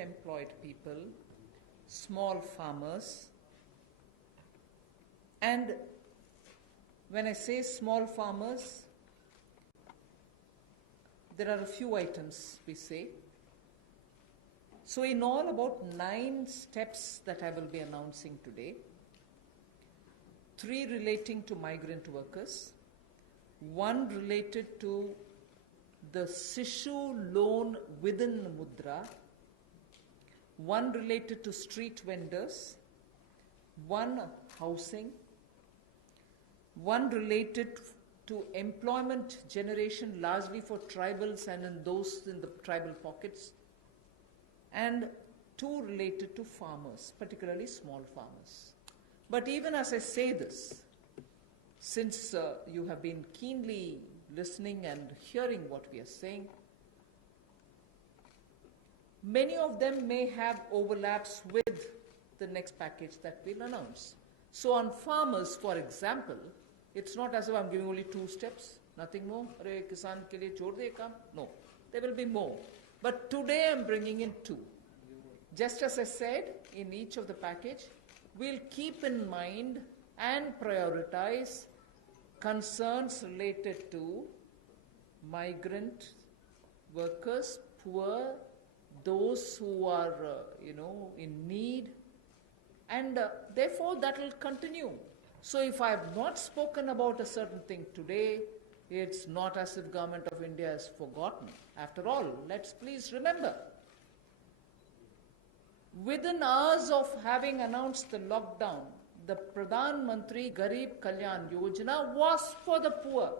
self-employed people, small farmers. And when I say small farmers, there are a few items we say. So in all, about 9 steps that I will be announcing today. 3 relating to migrant workers, 1 related to the Sishu loan within Mudra, 1 related to street vendors, 1 housing, 1 related to employment generation largely for tribals and in those in the tribal pockets, and 2 related to farmers, particularly small farmers. But even as I say this, since you have been keenly listening and hearing what we are saying, many of them may have overlaps with the next package that we'll announce. So on farmers, for example, it's not as if I'm giving only 2 steps, nothing more. Arey kisan ke liye chhod de kaam. No, there will be more. But today I'm bringing in 2. Just as I said, in each of the package, we'll keep in mind and prioritize concerns related to migrant workers, poor, those who are, in need, and therefore that will continue. So if I have not spoken about a certain thing today, it's not as if Government of India has forgotten. After all, let's please remember, within hours of having announced the lockdown, the Pradhan Mantri Garib Kalyan Yojana was for the poor,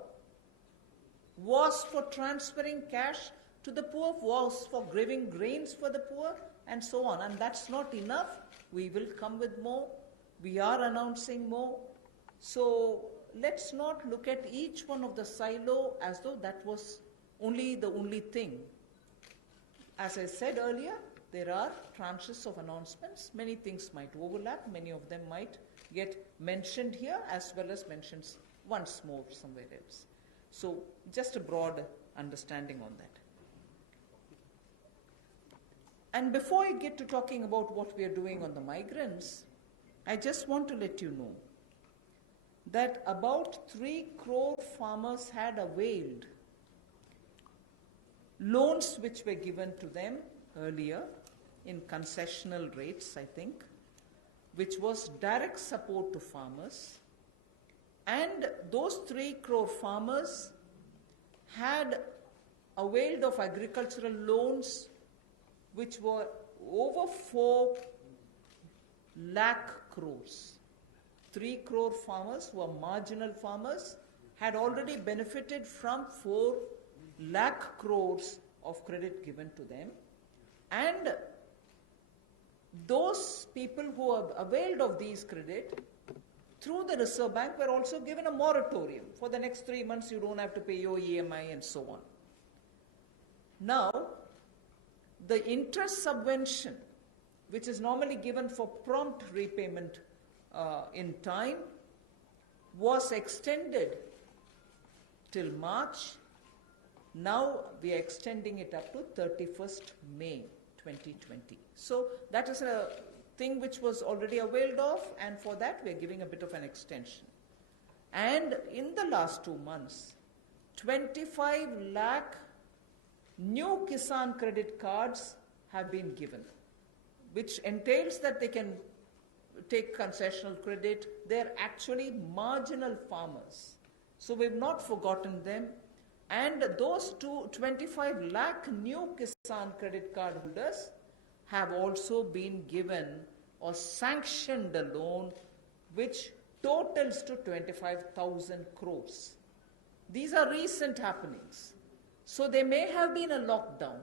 was for transferring cash to the poor, was for giving grains for the poor, and so on. And that's not enough. We will come with more. We are announcing more. So let's not look at each one of the silo as though that was the only thing. As I said earlier, there are tranches of announcements. Many things might overlap. Many of them might get mentioned here as well as mentioned once more somewhere else. So just a broad understanding on that. And before I get to talking about what we are doing on the migrants, I just want to let you know that about 3 crore farmers had availed loans which were given to them earlier in concessional rates, I think, which was direct support to farmers. And those 3 crore farmers had availed of agricultural loans which were over 4 lakh crores. 3 crore farmers who are marginal farmers had already benefited from 4 lakh crores of credit given to them. And those people who have availed of these credit through the Reserve Bank were also given a moratorium. For the next 3 months, you don't have to pay your EMI and so on. Now, the interest subvention, which is normally given for prompt repayment in time, was extended till March. Now we are extending it up to 31st May 2020. So that is a thing which was already availed of, and for that we are giving a bit of an extension. And in the last 2 months, 25 lakh new Kisan credit cards have been given, which entails that they can take concessional credit. They're actually marginal farmers. So we've not forgotten them. And those 25 lakh new Kisan credit card holders have also been given or sanctioned a loan which totals to 25,000 crores. These are recent happenings. So there may have been a lockdown,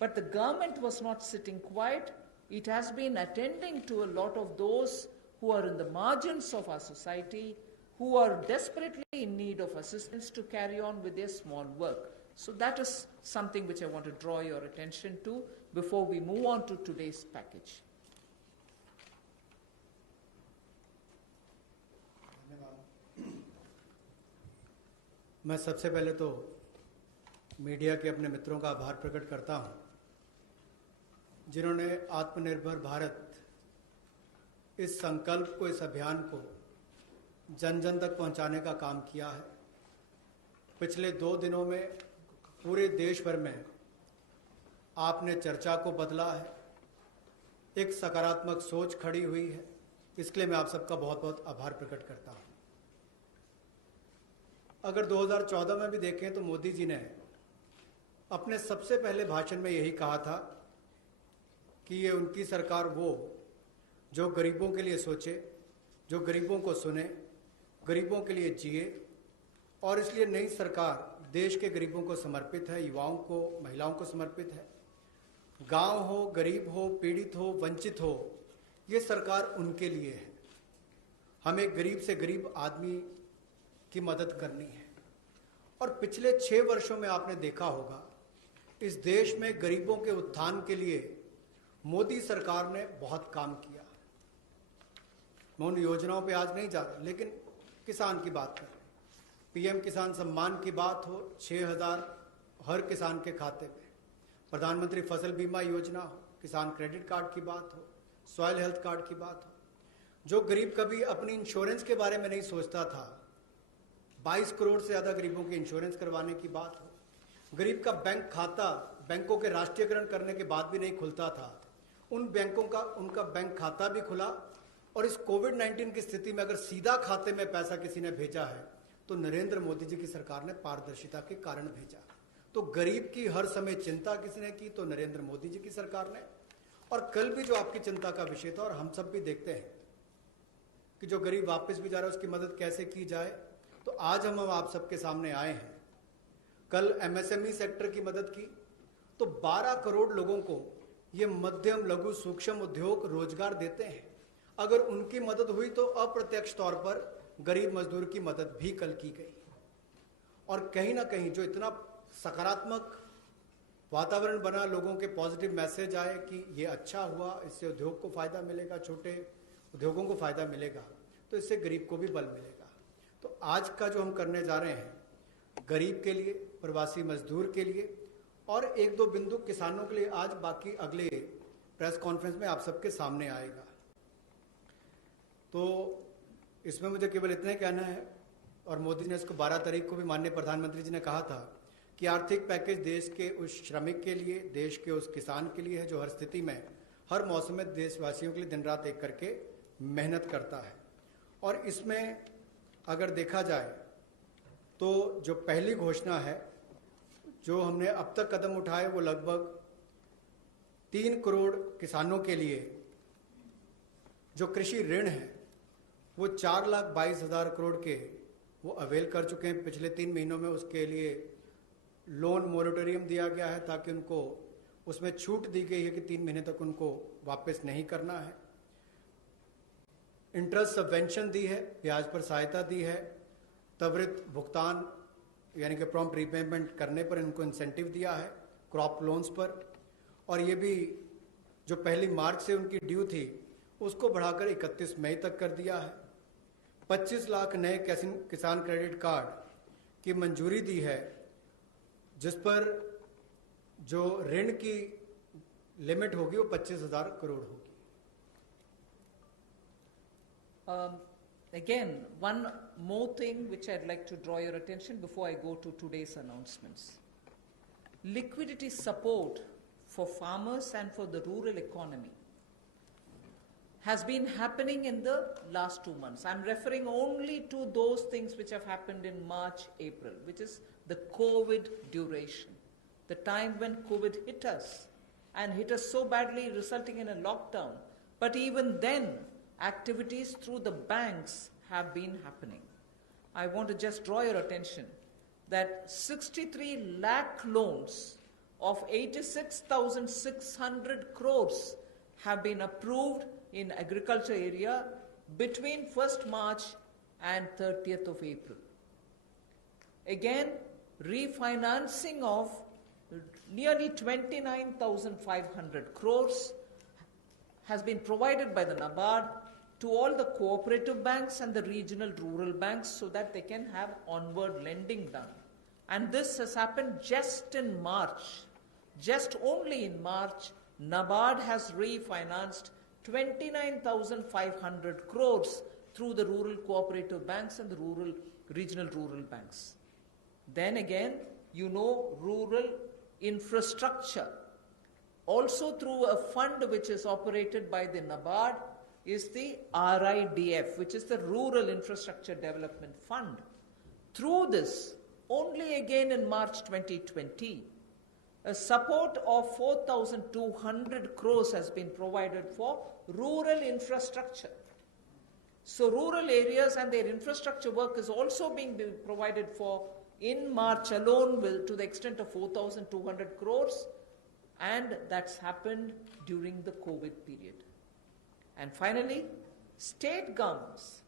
but the government was not sitting quiet. It has been attending to a lot of those who are in the margins of our society, who are desperately in need of assistance to carry on with their small work. So that is something which I want to draw your attention to before we move on to today's package. मैं सबसे पहले तो media के अपने मित्रों का आभार प्रकट करता हूं जिन्होंने आत्मनिर्भर भारत इस संकल्प को, इस अभियान को जन जन तक पहुंचाने का काम किया है। पिछले 2 दिनों में पूरे देश भर में आपने चर्चा को बदला है, एक सकारात्मक सोच खड़ी हुई है। इसके लिए मैं आप सबका बहुत बहुत आभार प्रकट करता हूं। अगर 2014 में भी देखें तो मोदी जी ने अपने सबसे पहले भाषण में यही कहा था कि ये उनकी सरकार वो जो गरीबों के लिए सोचे, जो गरीबों को सुने, गरीबों के लिए जिए, और इसलिए नई सरकार देश के गरीबों को समर्पित है, युवाओं को, महिलाओं को समर्पित है। गांव हो, गरीब हो, पीड़ित हो, वंचित हो, ये सरकार उनके लिए है। हमें गरीब से गरीब आदमी की मदद करनी है। और पिछले 6 वर्षों में आपने देखा होगा इस देश में गरीबों के उत्थान के लिए मोदी सरकार ने बहुत काम किया। मैं उन योजनाओं पे आज नहीं जा रहा, लेकिन किसान की बात करें, पीएम किसान सम्मान की बात हो, 6,000 हर किसान के खाते में, प्रधानमंत्री फसल बीमा योजना हो, किसान क्रेडिट कार्ड की बात हो, सॉइल हेल्थ कार्ड की बात हो। जो गरीब कभी अपनी इंश्योरेंस के बारे में नहीं सोचता था, 22 करोड़ से ज़्यादा गरीबों की इंश्योरेंस करवाने की बात हो। गरीब का बैंक खाता बैंकों के राष्ट्रीयकरण करने के बाद भी नहीं खुलता था, उन बैंकों का उनका बैंक खाता भी खुला। और इस कोविड-19 की स्थिति में अगर सीधा खाते में पैसा किसी ने भेजा है तो नरेंद्र मोदी जी की सरकार ने पारदर्शिता के कारण भेजा। तो गरीब की हर समय चिंता किसी ने की तो नरेंद्र मोदी जी की सरकार ने। और कल भी जो आपकी चिंता का विषय था, और हम सब भी देखते हैं कि जो गरीब वापस भी जा रहा है उसकी मदद कैसे की जाए, तो आज हम आप सबके सामने आए हैं। कल एमएसएमई सेक्टर की मदद की तो 12 करोड़ लोगों को ये मध्यम लघु सूक्ष्म उद्योग रोजगार देते हैं। अगर उनकी मदद हुई तो अप्रत्यक्ष तौर पर गरीब मजदूर की मदद भी कल की गई। और कहीं ना कहीं जो इतना सकारात्मक वातावरण बना, लोगों के पॉजिटिव मैसेज आए कि ये अच्छा हुआ, इससे उद्योग को फायदा मिलेगा, छोटे उद्योगों को फायदा मिलेगा, तो इससे गरीब को भी बल मिलेगा। तो आज का जो हम करने जा रहे हैं गरीब के लिए, प्रवासी मजदूर के लिए और 1-2 बिंदु किसानों के लिए, आज बाकी अगले प्रेस कॉन्फ्रेंस में आप सबके सामने आएगा। तो इसमें मुझे केवल इतना ही कहना है, और मोदी ने इसको 12 तारीख को भी माननीय प्रधानमंत्री जी ने कहा था कि आर्थिक पैकेज देश के उस श्रमिक के लिए, देश के उस किसान के लिए है जो हर स्थिति में, हर मौसम में देशवासियों के लिए दिन रात एक करके मेहनत करता है। और इसमें अगर देखा जाए तो जो पहली घोषणा है जो हमने अब तक कदम उठाए, वो लगभग 3 करोड़ किसानों के लिए जो कृषि ऋण है वो 4,22,000 करोड़ के वो अवेल कर चुके हैं पिछले 3 महीनों में। उसके लिए लोन मोरेटोरियम दिया गया है ताकि उनको उसमें छूट दी गई है कि 3 महीने तक उनको वापस नहीं करना है। इंटरेस्ट सबवेंशन दी है, ब्याज पर सहायता दी है, त्वरित भुगतान यानी कि प्रॉम्प्ट रीपेमेंट करने पर इनको इंसेंटिव दिया है, क्रॉप लोन्स पर। और ये भी जो 1 मार्च से उनकी ड्यू थी उसको बढ़ाकर 31 मई तक कर दिया है। 25 लाख नए किसान क्रेडिट कार्ड की मंजूरी दी है, जिस पर जो ऋण की लिमिट होगी वो 25,000 करोड़ होगी। Again, one more thing which I'd like to draw your attention before I go to today's announcements. Liquidity support for farmers and for the rural economy has been happening in the last 2 months. I'm referring only to those things which have happened in March, April, which is the COVID duration, the time when COVID hit us and hit us so badly, resulting in a lockdown. But even then, activities through the banks have been happening. I want to just draw your attention that 63 lakh loans of 86,600 crores have been approved in agriculture area between 1st March and 30th of April. Again, refinancing of nearly 29,500 crores has been provided by the NABARD to all the cooperative banks and the regional rural banks so that they can have onward lending done. And this has happened just in March, just only in March NABARD has refinanced 29,500 crores through the rural cooperative banks and the regional rural banks. Then again, rural infrastructure. Also through a fund which is operated by the NABARD is the RIDF, which is the Rural Infrastructure Development Fund. Through this, only again in March 2020, a support of 4,200 crores has been provided for rural infrastructure. So rural areas and their infrastructure work is also being provided for in March alone to the extent of 4,200 crores, and that's happened during the COVID period. And finally, state governments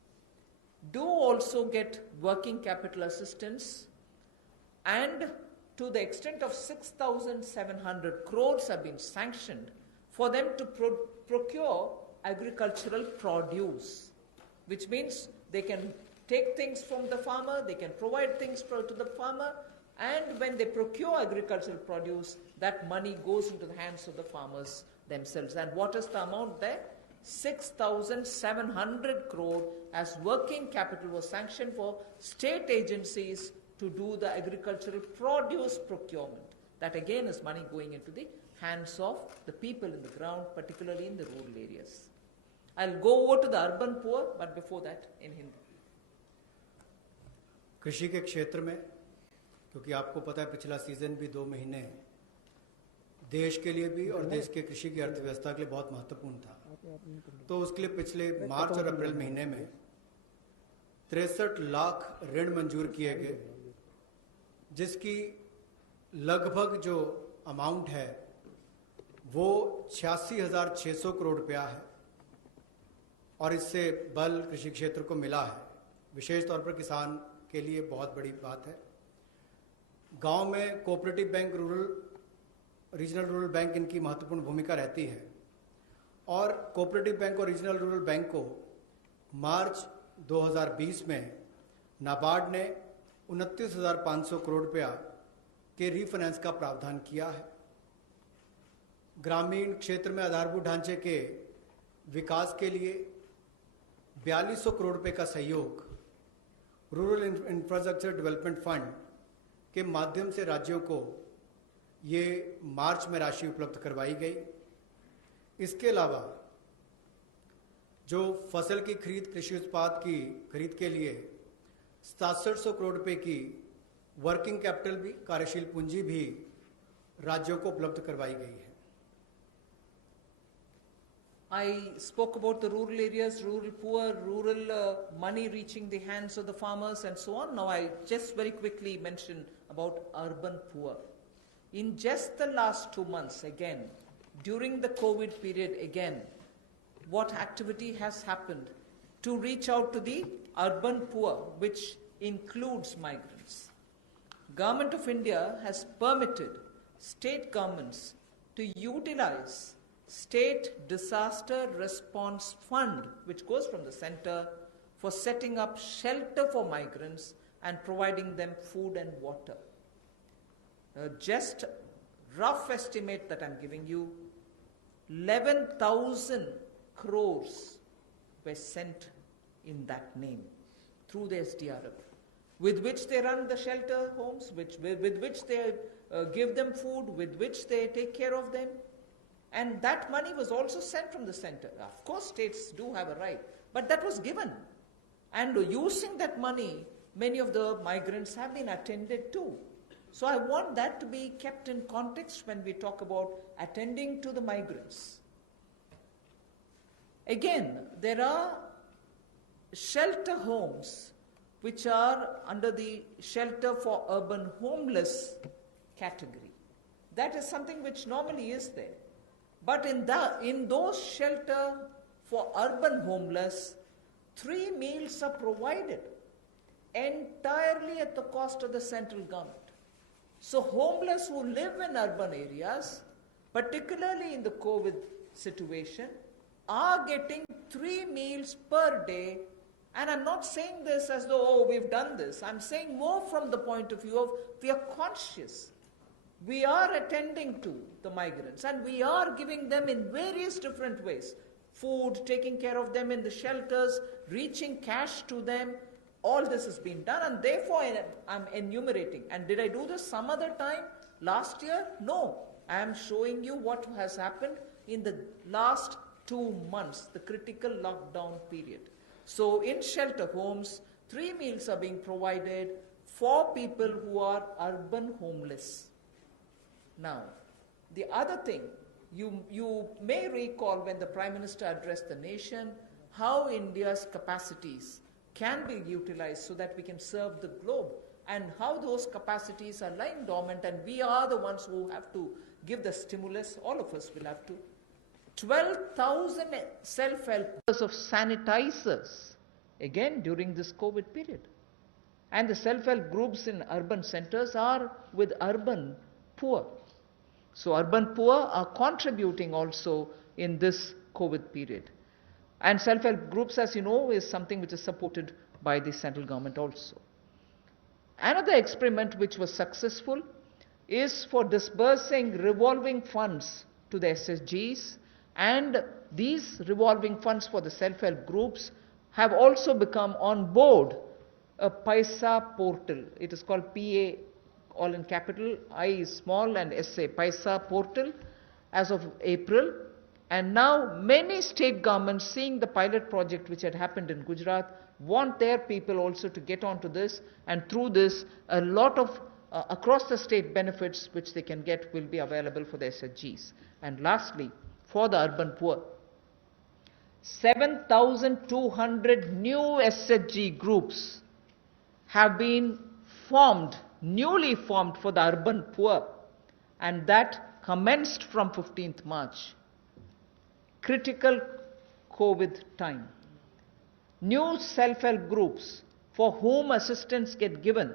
do also get working capital assistance, and to the extent of 6,700 crores have been sanctioned for them to procure agricultural produce, which means they can take things from the farmer, they can provide things to the farmer, and when they procure agricultural produce, that money goes into the hands of the farmers themselves. And what is the amount there? 6,700 crore as working capital was sanctioned for state agencies to do the agricultural produce procurement. That again is money going into the hands of the people in the ground, particularly in the rural areas. I'll go over to the urban poor, but before that in Hindi. कृषि के क्षेत्र में, क्योंकि आपको पता है पिछला season भी 2 महीने देश के लिए भी और देश के कृषि की अर्थव्यवस्था के लिए बहुत महत्वपूर्ण था, तो उसके लिए पिछले मार्च और अप्रैल महीने में 63 लाख ऋण मंजूर किए गए, जिसकी लगभग जो अमाउंट है वो 86,600 करोड़ रुपया है, और इससे बल कृषि क्षेत्र को मिला है। विशेष तौर पर किसान के लिए बहुत बड़ी बात है। गांव में cooperative bank, regional rural bank इनकी महत्वपूर्ण भूमिका रहती है, और कोऑपरेटिव बैंक और रीजनल रूरल बैंक को मार्च 2020 में नाबार्ड ने 29,500 करोड़ रुपया के रीफाइनेंस का प्रावधान किया है। ग्रामीण क्षेत्र में आधारभूत ढांचे के विकास के लिए 4200 करोड़ रुपए का सहयोग रूरल इंफ्रास्ट्रक्चर डेवलपमेंट फंड के माध्यम से राज्यों को ये मार्च में राशि उपलब्ध करवाई गई। इसके अलावा जो फसल की खरीद, कृषि उत्पाद की खरीद के लिए 6700 करोड़ रुपए की वर्किंग कैपिटल भी, कार्यशील पूंजी भी राज्यों को उपलब्ध करवाई गई है। I spoke about the rural areas, rural poor, rural money reaching the hands of the farmers and so on. Now I just very quickly mention about urban poor. In just the last 2 months, again, during the COVID period, again, what activity has happened to reach out to the urban poor, which includes migrants? Government of India has permitted state governments to utilize State Disaster Response Fund, which goes from the center, for setting up shelter for migrants and providing them food and water. Just rough estimate that I'm giving you, 11,000 crores were sent in that name through the SDRF, with which they run the shelter homes, with which they give them food, with which they take care of them. And that money was also sent from the center. Of course, states do have a right, but that was given. And using that money, many of the migrants have been attended to. So I want that to be kept in context when we talk about attending to the migrants. Again, there are shelter homes which are under the shelter for urban homeless category. That is something which normally is there. But in those shelter for urban homeless, 3 meals are provided entirely at the cost of the central government. So homeless who live in urban areas, particularly in the COVID situation, are getting 3 meals per day. And I'm not saying this as though, oh, we've done this. I'm saying more from the point of view of we are conscious. We are attending to the migrants and we are giving them in various different ways. Food, taking care of them in the shelters, reaching cash to them. All this has been done and therefore I'm enumerating. And did I do this some other time? Last year? No. I am showing you what has happened in the last 2 months, the critical lockdown period. So in shelter homes, 3 meals are being provided for people who are urban homeless. Now, the other thing, you may recall when the Prime Minister addressed the nation, how India's capacities can be utilized so that we can serve the globe, and how those capacities are lying dormant, and we are the ones who have to give the stimulus, all of us will have to. 12,000 self-help of sanitizers, again during this COVID period. And the self-help groups in urban centers are with urban poor. So urban poor are contributing also in this COVID period. And self-help groups, as you know, is something which is supported by the central government also. Another experiment which was successful is for disbursing revolving funds to the SSGs, and these revolving funds for the self-help groups have also become on board a Paisa portal. It is called PA, all in capital, I is small and SA, Paisa portal, as of April. And now many state governments, seeing the pilot project which had happened in Gujarat, want their people also to get onto this, and through this a lot of across the state benefits which they can get will be available for the SHGs. And lastly, for the urban poor, 7,200 new SHG groups have been formed, newly formed for the urban poor, and that commenced from 15th March. Critical COVID time. New self-help groups for whom assistance get given,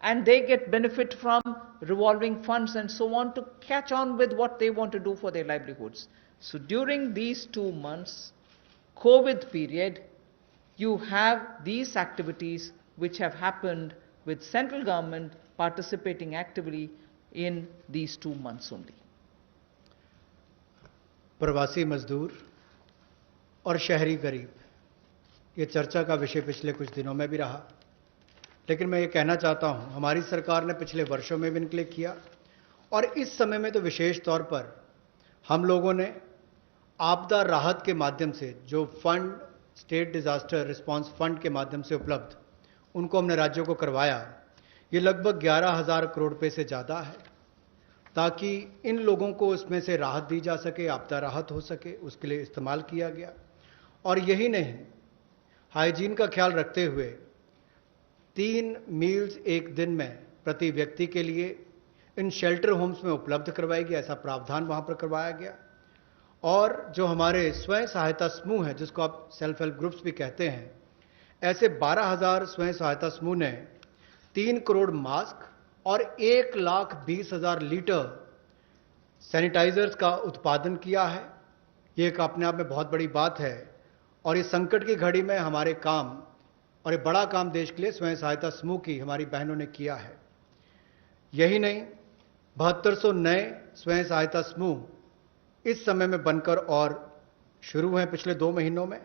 and they get benefit from revolving funds and so on to catch on with what they want to do for their livelihoods. So during these 2 months, COVID period, you have these activities which have happened with central government participating actively in these 2 months only. प्रवासी मजदूर और शहरी गरीब, ये चर्चा का विषय पिछले कुछ दिनों में भी रहा, लेकिन मैं ये कहना चाहता हूं, हमारी सरकार ने पिछले वर्षों में भी इनके किया, और इस समय में तो विशेष तौर पर हम लोगों ने आपदा राहत के माध्यम से जो fund, state disaster response fund के माध्यम से उपलब्ध, उनको हमने राज्यों को करवाया। ये लगभग 11,000 करोड़ रुपए से ज़्यादा है, ताकि इन लोगों को इसमें से राहत दी जा सके, आपदा राहत हो सके, उसके लिए इस्तेमाल किया गया। और यही नहीं, हाइजीन का ख्याल रखते हुए 3 मील्स एक दिन में प्रति व्यक्ति के लिए इन शेल्टर होम्स में उपलब्ध करवाई गई, ऐसा प्रावधान वहाँ पर करवाया गया। और जो हमारे स्वयं सहायता समूह हैं, जिसको आप सेल्फ हेल्प ग्रुप्स भी कहते हैं, ऐसे 12,000 स्वयं सहायता समूह ने 3 करोड़ मास्क और 1,20,000 लीटर सैनिटाइजर्स का उत्पादन किया है। ये एक अपने आप में बहुत बड़ी बात है, और इस संकट की घड़ी में हमारे काम, और ये बड़ा काम देश के लिए स्वयं सहायता समूह की हमारी बहनों ने किया है। यही नहीं, 7200 नए स्वयं सहायता समूह इस समय में बनकर और शुरू हैं पिछले 2 महीनों में।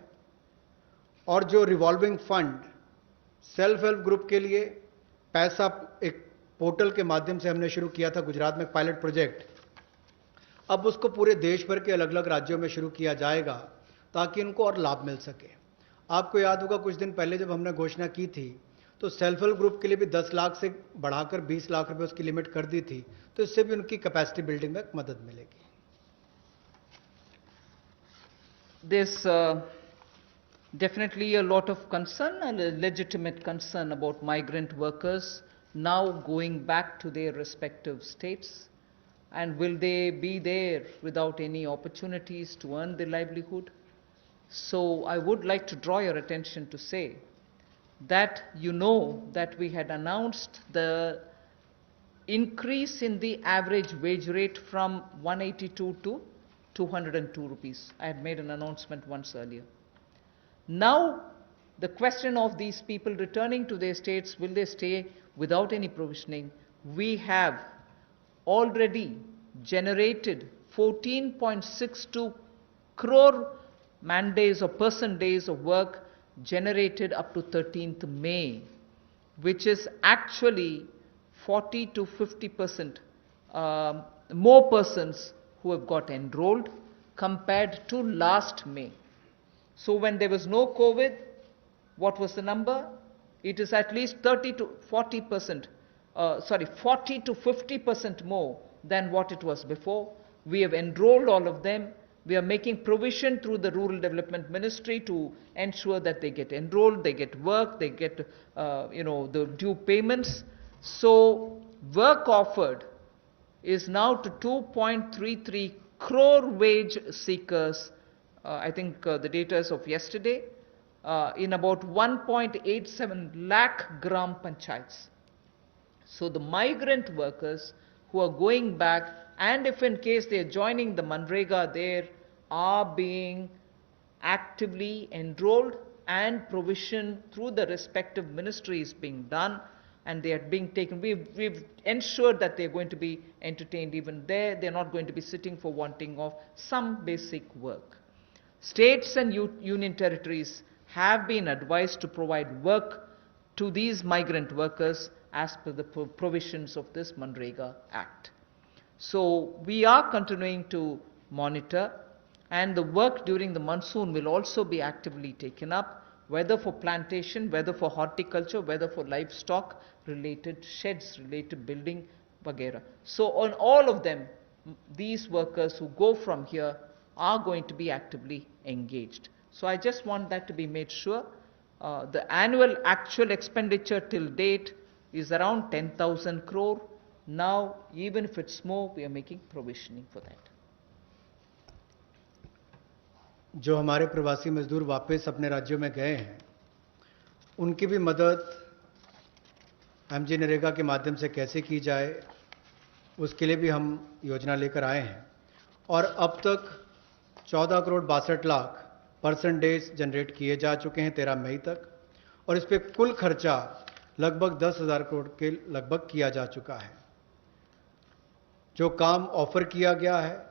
और जो revolving fund self help group के लिए पैसा एक पोर्टल के माध्यम से हमने शुरू किया था गुजरात में पायलट प्रोजेक्ट, अब उसको पूरे देश भर के अलग अलग राज्यों में शुरू किया जाएगा ताकि इनको और लाभ मिल सके। आपको याद होगा कुछ दिन पहले जब हमने घोषणा की थी तो सेल्फ हेल्प ग्रुप के लिए भी 10 लाख से बढ़ाकर 20 लाख रुपए उसकी लिमिट कर दी थी, तो इससे भी उनकी कैपेसिटी बिल्डिंग में मदद मिलेगी। There's definitely a lot of concern, and a legitimate concern, about migrant workers now going back to their respective states, and will they be there without any opportunities to earn their livelihood? So I would like to draw your attention to say that you know that we had announced the increase in the average wage rate from 182 to 202 rupees. I had made an announcement once earlier. Now, the question of these people returning to their states, will they stay without any provisioning? We have already generated 14.62 crore man days or person days of work generated up to 13th May, which is actually 40 to 50% more persons who have got enrolled compared to last May. So when there was no COVID, what was the number? It is at least 30 to 40%, 40 to 50% more than what it was before. We have enrolled all of them. We are making provision through the Rural Development Ministry to ensure that they get enrolled, they get work, they get the due payments. So work offered is now to 2.33 crore wage seekers. I think the data is of yesterday, in about 1.87 lakh gram panchayats. So the migrant workers who are going back, and if in case they are joining the Manrega, there are being actively enrolled and provision through the respective ministries being done, and they are being taken. We've ensured that they're going to be entertained even there. They're not going to be sitting for wanting of some basic work. States and union territories have been advised to provide work to these migrant workers as per the provisions of this Manrega Act. So we are continuing to monitor, and the work during the monsoon will also be actively taken up, whether for plantation, whether for horticulture, whether for livestock related sheds, related building, vagera. So on all of them, these workers who go from here are going to be actively engaged. So I just want that to be made sure. The annual actual expenditure till date is around 10,000 crore. Now, even if it's more, we are making provisioning for that. जो हमारे प्रवासी मजदूर वापस अपने राज्यों में गए हैं, उनकी भी मदद एमजी नरेगा के माध्यम से कैसे की जाए, उसके लिए भी हम योजना लेकर आए हैं। और अब तक 14 crore 62 lakh person days generate किए जा चुके हैं 13 मई तक, और इस पर कुल खर्चा लगभग 10,000 करोड़ के लगभग किया जा चुका है। जो काम ऑफर किया गया है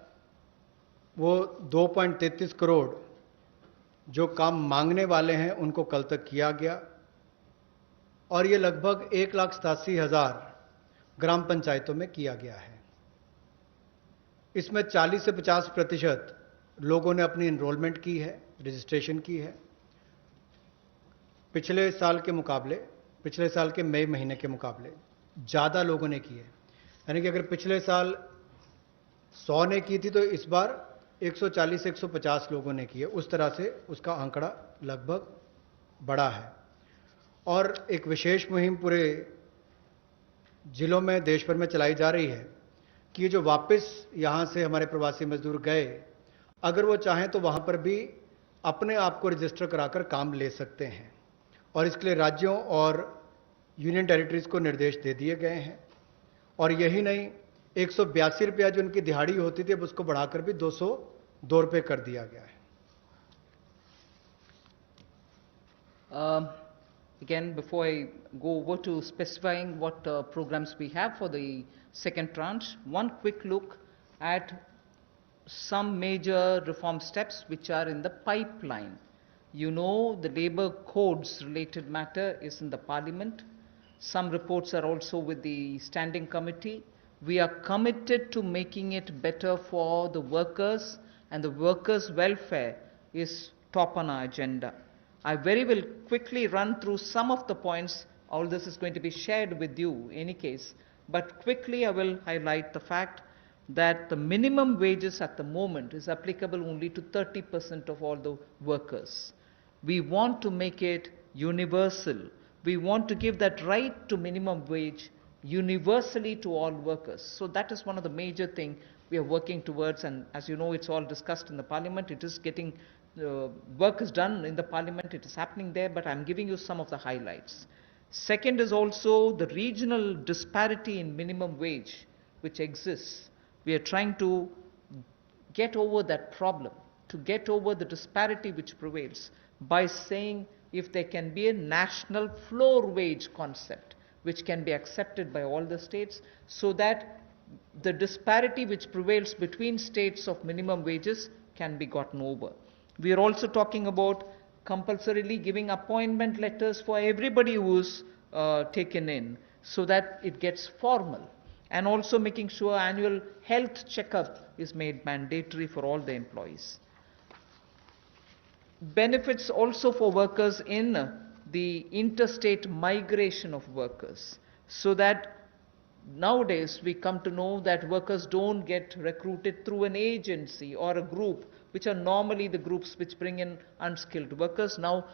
वो 2.33 करोड़ जो काम मांगने वाले हैं उनको कल तक किया गया, और ये लगभग 1,87,000 ग्राम पंचायतों में किया गया है। इसमें 40 से 50% लोगों ने अपनी एनरोलमेंट की है, रजिस्ट्रेशन की है। पिछले साल के मुकाबले, पिछले साल के मई महीने के मुकाबले ज़्यादा लोगों ने की है। यानी कि अगर पिछले साल 100 ने की थी तो इस बार 140 से 150 लोगों ने की है। उस तरह से उसका आंकड़ा लगभग बड़ा है। और एक विशेष मुहिम पूरे जिलों में देश भर में चलाई जा रही है कि ये जो वापस यहाँ से हमारे प्रवासी मजदूर गए, अगर वो चाहें तो वहाँ पर भी अपने आप को रजिस्टर कराकर काम ले सकते हैं, और इसके लिए राज्यों और यूनियन टेरिटरीज को निर्देश दे दिए गए हैं। और यही नहीं, 182 रुपया जो उनकी दिहाड़ी होती थी अब उसको बढ़ाकर भी 202 रुपये कर दिया गया है। Again, before I go over to specifying what programs we have for the second tranche, one quick look at some major reform steps which are in the pipeline. You know, the labor codes related matter is in the parliament. Some reports are also with the standing committee. We are committed to making it better for the workers, and the workers' welfare is top on our agenda. I very will quickly run through some of the points. All this is going to be shared with you in any case, but quickly I will highlight the fact that the minimum wages at the moment is applicable only to 30% of all the workers. We want to make it universal. We want to give that right to minimum wage universally to all workers. So that is one of the major things we are working towards, and as you know, it's all discussed in the parliament. It is getting, work is done in the parliament, it is happening there, but I'm giving you some of the highlights. Second is also the regional disparity in minimum wage which exists. We are trying to get over that problem, to get over the disparity which prevails by saying if there can be a national floor wage concept which can be accepted by all the states, so that the disparity which prevails between states of minimum wages can be gotten over. We are also talking about compulsorily giving appointment letters for everybody who is taken in, so that it gets formal, and also making sure annual health checkup is made mandatory for all the employees. Benefits also for workers in the interstate migration of workers, so that nowadays we come to know that workers don't get recruited through an agency or a group, which are normally the groups which bring in unskilled workers. Now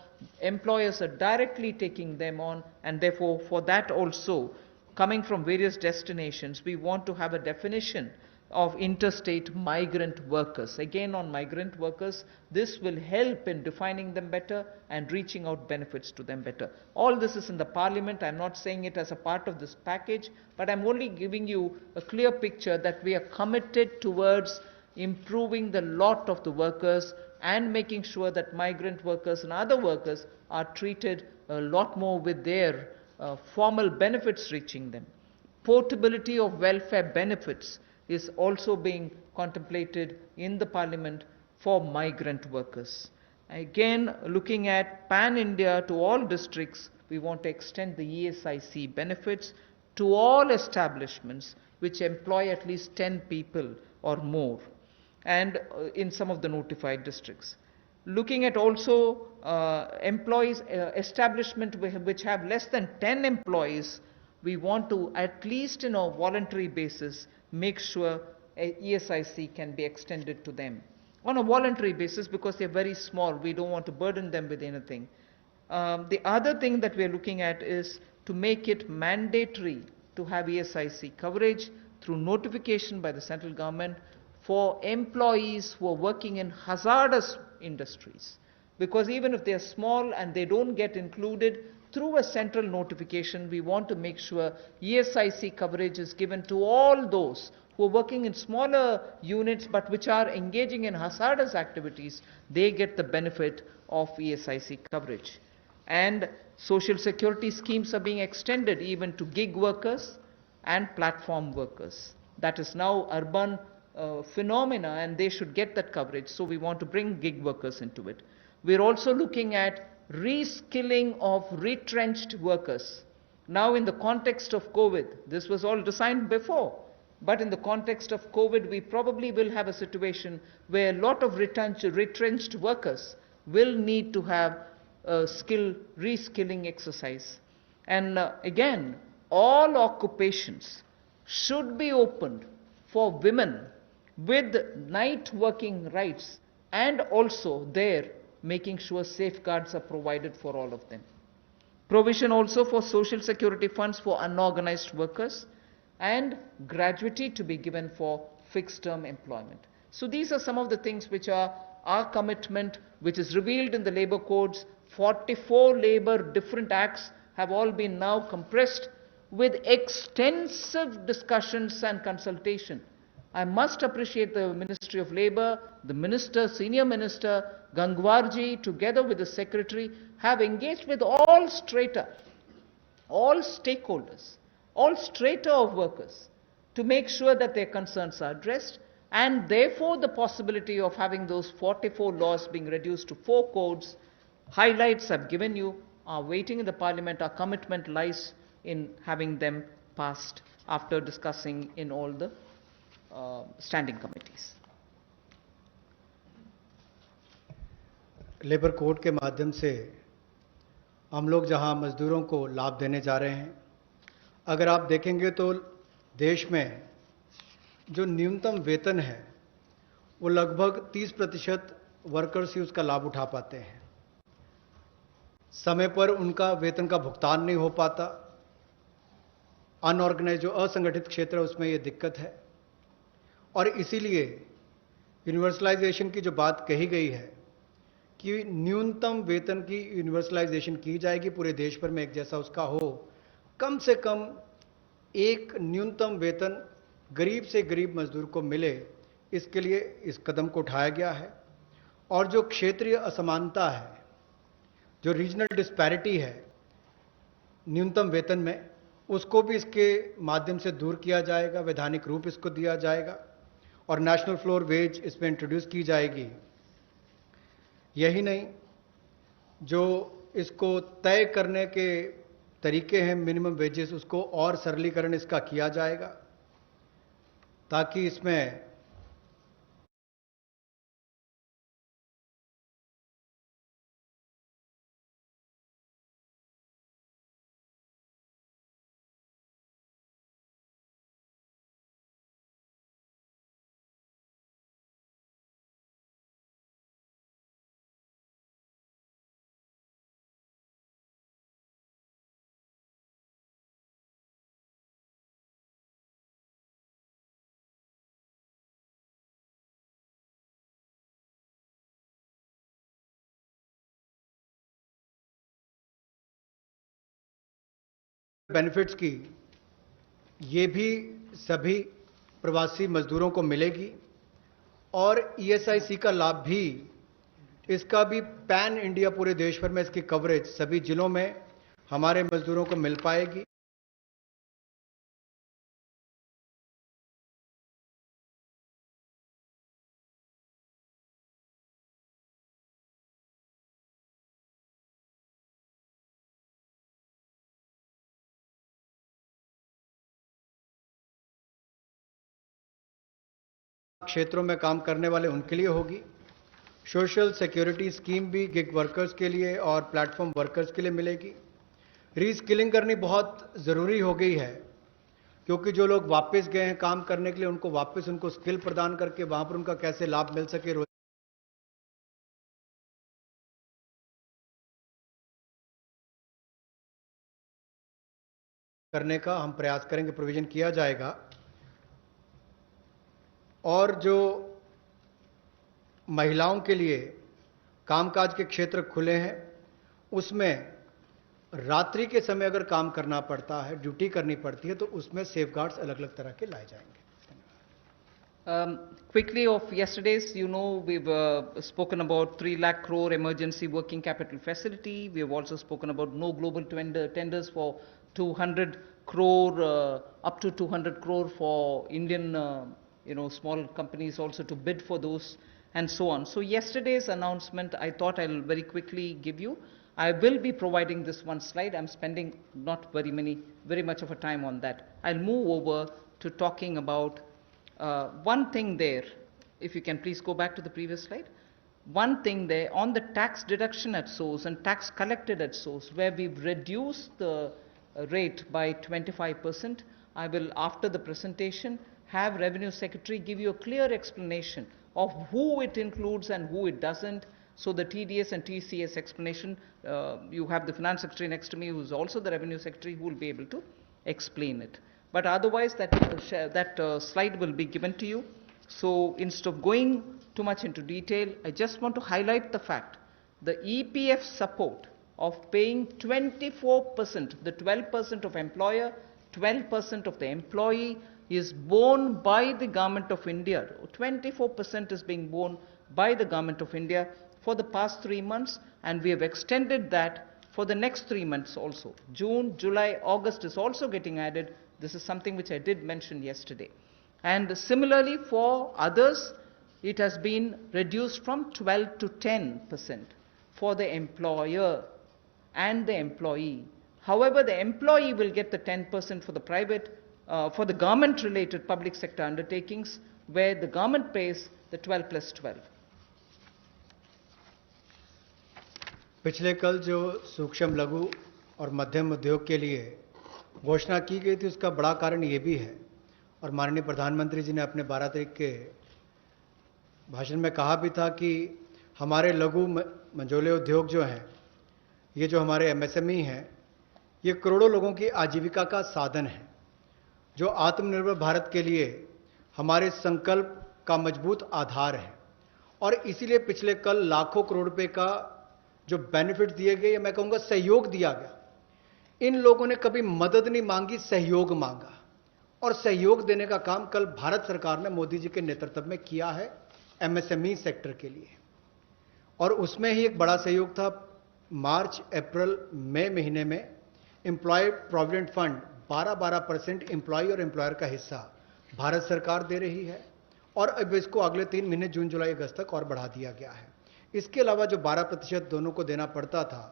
employers are directly taking them on, and therefore for that also, coming from various destinations, we want to have a definition of interstate migrant workers. Again, on migrant workers, this will help in defining them better and reaching out benefits to them better. All this is in the Parliament. I'm not saying it as a part of this package, but I'm only giving you a clear picture that we are committed towards improving the lot of the workers and making sure that migrant workers and other workers are treated a lot more with their formal benefits reaching them. Portability of welfare benefits is also being contemplated in the Parliament for migrant workers. Again, looking at pan-India to all districts, we want to extend the ESIC benefits to all establishments which employ at least 10 people or more, and in some of the notified districts. Looking at also employees, establishment which have less than 10 employees, we want to, at least in a voluntary basis, make sure ESIC can be extended to them on a voluntary basis, because they're very small. We don't want to burden them with anything. The other thing that we're looking at is to make it mandatory to have ESIC coverage through notification by the central government for employees who are working in hazardous industries. Because even if they're small and they don't get included through a central notification, we want to make sure ESIC coverage is given to all those who are working in smaller units but which are engaging in hazardous activities. They get the benefit of ESIC coverage. And social security schemes are being extended even to gig workers and platform workers. That is now urban phenomena, and they should get that coverage. So we want to bring gig workers into it. We're also looking at reskilling of retrenched workers. Now in the context of COVID, this was all designed before, but in the context of COVID, we probably will have a situation where a lot of retrenched workers will need to have a reskilling exercise. And again, all occupations should be opened for women with night working rights, and also there making sure safeguards are provided for all of them. Provision also for social security funds for unorganized workers, and gratuity to be given for fixed term employment. So these are some of the things which are our commitment, which is revealed in the labor codes. 44 labor different acts have all been now compressed with extensive discussions and consultation. I must appreciate the Ministry of Labour, the Minister, Senior Minister Gangwarji, together with the Secretary, have engaged with all strata, all stakeholders, all strata of workers, to make sure that their concerns are addressed, and therefore the possibility of having those 44 laws being reduced to 4 codes. Highlights I've given you are waiting in the Parliament. Our commitment lies in having them passed after discussing in all the standing committees. Labour code के माध्यम से हम लोग जहां मजदूरों को लाभ देने जा रहे हैं, अगर आप देखेंगे तो देश में जो न्यूनतम वेतन है वो लगभग 30% वर्कर्स ही उसका लाभ उठा पाते हैं। समय पर उनका वेतन का भुगतान नहीं हो पाता। अनऑर्गेनाइज जो असंगठित क्षेत्र है उसमें ये दिक्कत है, और इसीलिए यूनिवर्सलाइजेशन की जो बात कही गई है कि न्यूनतम वेतन की यूनिवर्सलाइजेशन की जाएगी, पूरे देश भर में एक जैसा उसका हो, कम से कम एक न्यूनतम वेतन गरीब से गरीब मजदूर को मिले, इसके लिए इस कदम को उठाया गया है। और जो क्षेत्रीय असमानता है, जो रीजनल डिस्पैरिटी है न्यूनतम वेतन में, उसको भी इसके माध्यम से दूर किया जाएगा, वैधानिक रूप इसको दिया जाएगा और नेशनल फ्लोर वेज इसमें इंट्रोड्यूस की जाएगी। यही नहीं, जो इसको तय करने के तरीके हैं मिनिमम वेजेस, उसको और सरलीकरण इसका किया जाएगा ताकि इसमें बेनिफिट्स की ये भी सभी प्रवासी मजदूरों को मिलेगी और ईएसआईसी का लाभ भी, इसका भी पैन इंडिया पूरे देश भर में इसकी कवरेज सभी जिलों में हमारे मजदूरों को मिल पाएगी। क्षेत्रों में काम करने वाले उनके लिए होगी। सोशल सिक्योरिटी स्कीम भी गिग वर्कर्स के लिए और प्लेटफॉर्म वर्कर्स के लिए मिलेगी। रीस्किलिंग करनी बहुत ज़रूरी हो गई है क्योंकि जो लोग वापस गए हैं काम करने के लिए, उनको वापस उनको स्किल प्रदान करके वहां पर उनका कैसे लाभ मिल सके करने का हम प्रयास करेंगे, प्रोविजन किया जाएगा। और जो महिलाओं के लिए कामकाज के क्षेत्र खुले हैं, उसमें रात्रि के समय अगर काम करना पड़ता है, ड्यूटी करनी पड़ती है, तो उसमें सेफगार्ड्स अलग अलग तरह के लाए जाएंगे। Quickly of yesterday's, you know, we've spoken about 3 lakh crore emergency working capital facility. We have also spoken about no global tenders for 200 crore, up to 200 crore for Indian, small companies also to bid for those and so on. So yesterday's announcement, I thought I'll very quickly give you. I will be providing this one slide. I'm spending not very much of a time on that. I'll move over to talking about one thing there, if you can please go back to the previous slide. One thing there on the tax deduction at source and tax collected at source, where we've reduced the rate by 25%. I will, after the presentation, have Revenue Secretary give you a clear explanation of who it includes and who it doesn't. So the TDS and TCS explanation, you have the Finance Secretary next to me, who is also the Revenue Secretary, who will be able to explain it. But otherwise, that slide will be given to you. So instead of going too much into detail, I just want to highlight the fact the EPF support of paying 24%, the 12% of employer, 12% of the employee is borne by the Government of India. 24% is being borne by the Government of India for the past 3 months, and we have extended that for the next 3 months also. June, July, August is also getting added. This is something which I did mention yesterday. And similarly for others, it has been reduced from 12 to 10% for the employer and the employee. However, the employee will get the 10% for the private, for the government-related public sector undertakings, where the government pays the 12 plus 12. पिछले कल जो सूक्ष्म लघु और मध्यम उद्योग के लिए घोषणा की गई थी, उसका बड़ा कारण ये भी है, और माननीय प्रधानमंत्री जी ने अपने 12 तारीख के भाषण में कहा भी था कि हमारे लघु मंझोले उद्योग जो हैं, ये जो हमारे एमएसएमई हैं, ये करोड़ों लोगों की आजीविका का साधन है, जो आत्मनिर्भर भारत के लिए हमारे संकल्प का मजबूत आधार है। और इसीलिए पिछले कल लाखों करोड़ रुपए का जो बेनिफिट दिए गए, मैं कहूँगा सहयोग दिया गया। इन लोगों ने कभी मदद नहीं मांगी, सहयोग मांगा, और सहयोग देने का काम कल भारत सरकार ने मोदी जी के नेतृत्व में किया है एमएसएमई सेक्टर के लिए। और उसमें ही एक बड़ा सहयोग था, मार्च, अप्रैल, मई महीने में एम्प्लॉय प्रोविडेंट फंड 12-12% एम्प्लॉय और एम्प्लॉयर का हिस्सा भारत सरकार दे रही है और अब इसको अगले 3 महीने जून जुलाई अगस्त तक और बढ़ा दिया गया है। इसके अलावा जो 12% दोनों को देना पड़ता था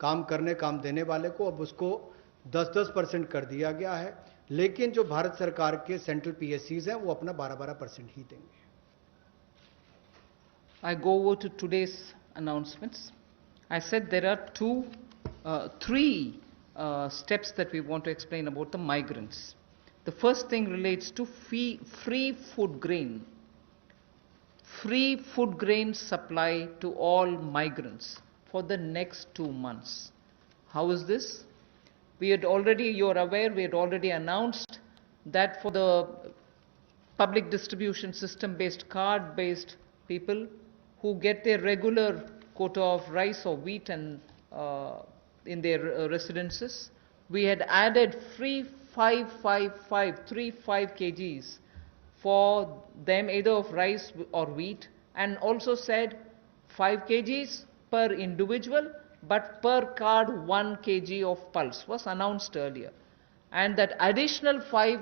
काम करने काम देने वाले को, अब उसको 10-10% कर दिया गया है, लेकिन जो भारत सरकार के सेंट्रल पीएससीज हैं वो अपना 12-12% ही देंगे। I go over to today's announcements. I said there are three steps that we want to explain about the migrants. The first thing relates to free food grain. Free food grain supply to all migrants for the next 2 months. How is this? You are aware, we had already announced that for the public distribution system based, card based people who get their regular quota of rice or wheat and in their residences, we had added free 5 kgs for them, either of rice or wheat, and also said 5 kgs per individual, but per card 1 kg of pulse was announced earlier. And that additional 5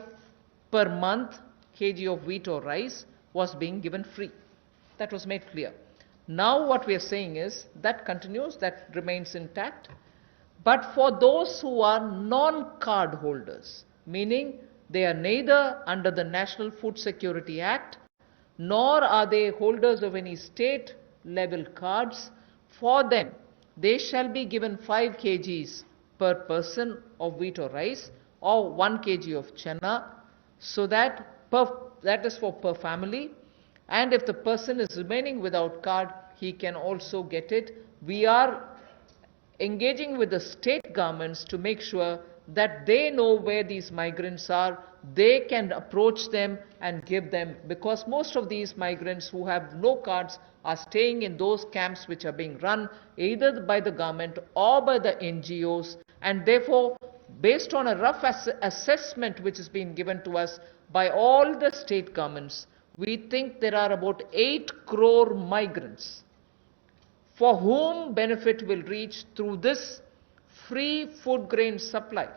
per month kg of wheat or rice was being given free. That was made clear. Now what we are saying is that continues, that remains intact. But for those who are non-card holders, meaning they are neither under the National Food Security Act, nor are they holders of any state level cards, for them they shall be given 5 kgs per person of wheat or rice, or 1 kg of chana, so that is for per family. And if the person is remaining without card, he can also get it. We are engaging with the state governments to make sure that they know where these migrants are, they can approach them and give them, because most of these migrants who have no cards are staying in those camps which are being run either by the government or by the NGOs, and therefore, based on a rough assessment which has been given to us by all the state governments, we think there are about 8 crore migrants for whom benefit will reach through this free food grain supply.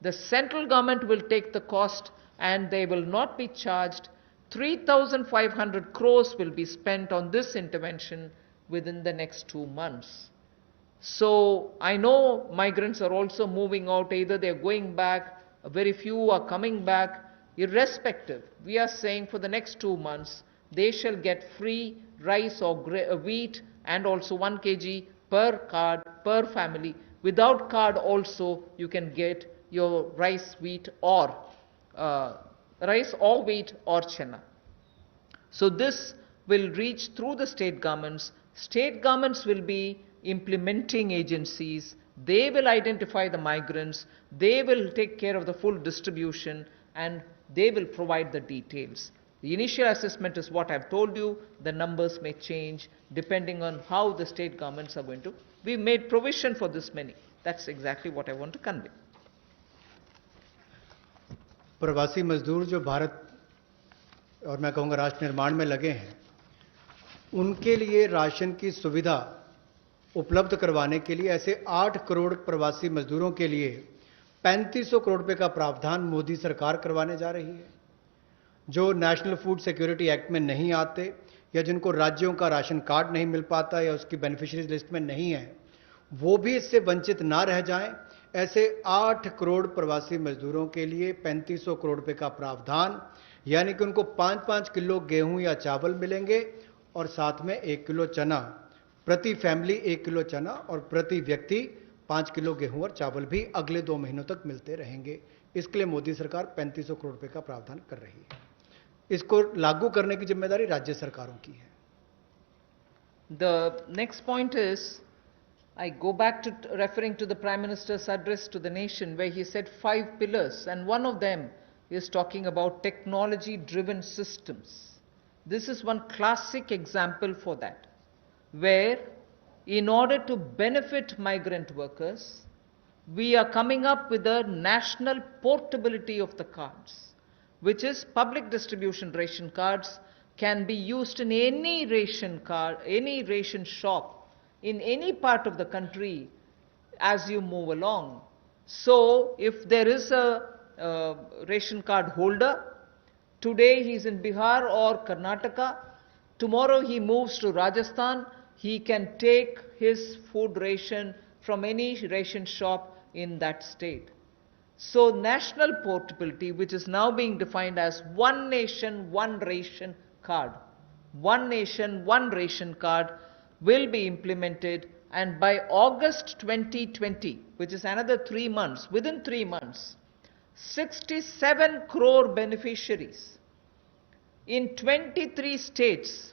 The central government will take the cost and they will not be charged. 3,500 crores will be spent on this intervention within the next 2 months. So I know migrants are also moving out, either they're going back, very few are coming back. Irrespective, we are saying for the next 2 months, they shall get free rice or wheat and also 1 kg per card, per family. Without card also, you can get your rice, wheat or wheat or chana. So this will reach through the state governments. State governments will be implementing agencies. They will identify the migrants. They will take care of the full distribution, and they will provide the details. The initial assessment is what I've told you. The numbers may change depending on how the state governments are going to. We've made provision for this many. That's exactly what I want to convey. प्रवासी मजदूर जो भारत और मैं कहूँगा राष्ट्र निर्माण में लगे हैं, उनके लिए राशन की सुविधा उपलब्ध करवाने के लिए ऐसे 8 करोड़ प्रवासी मजदूरों के लिए 3500 करोड़ रुपए का प्रावधान मोदी सरकार करवाने जा रही है। जो नेशनल फूड सिक्योरिटी एक्ट में नहीं आते या जिनको राज्यों का राशन कार्ड नहीं मिल पाता या उसकी बेनिफिशियरीज लिस्ट में नहीं है, वो भी इससे वंचित ना रह जाएं। ऐसे 8 करोड़ प्रवासी मजदूरों के लिए 3500 करोड़ रुपए का प्रावधान, यानी कि उनको 5-5 किलो गेहूं या चावल मिलेंगे और साथ में 1 किलो चना, प्रति फैमिली 1 किलो चना और प्रति व्यक्ति 5 किलो गेहूं और चावल भी अगले 2 महीनों तक मिलते रहेंगे। इसके लिए मोदी सरकार 3500 करोड़ रुपए का प्रावधान कर रही है। इसको लागू करने की जिम्मेदारी राज्य सरकारों की है। The next point is, I go back to referring to the Prime Minister's address to the nation, where he said 5 pillars, and one of them is talking about technology-driven systems. This is one classic example for that, where in order to benefit migrant workers, we are coming up with a national portability of the cards, which is public distribution ration cards can be used in any ration card, any ration shop in any part of the country as you move along. So if there is a ration card holder. Today he is in Bihar or Karnataka. Tomorrow he moves to Rajasthan. He can take his food ration from any ration shop in that state. So national portability, which is now being defined as one nation, one ration card, one nation, one ration card, will be implemented, and by August 2020, which is another 3 months, within 3 months, 67 crore beneficiaries in 23 states,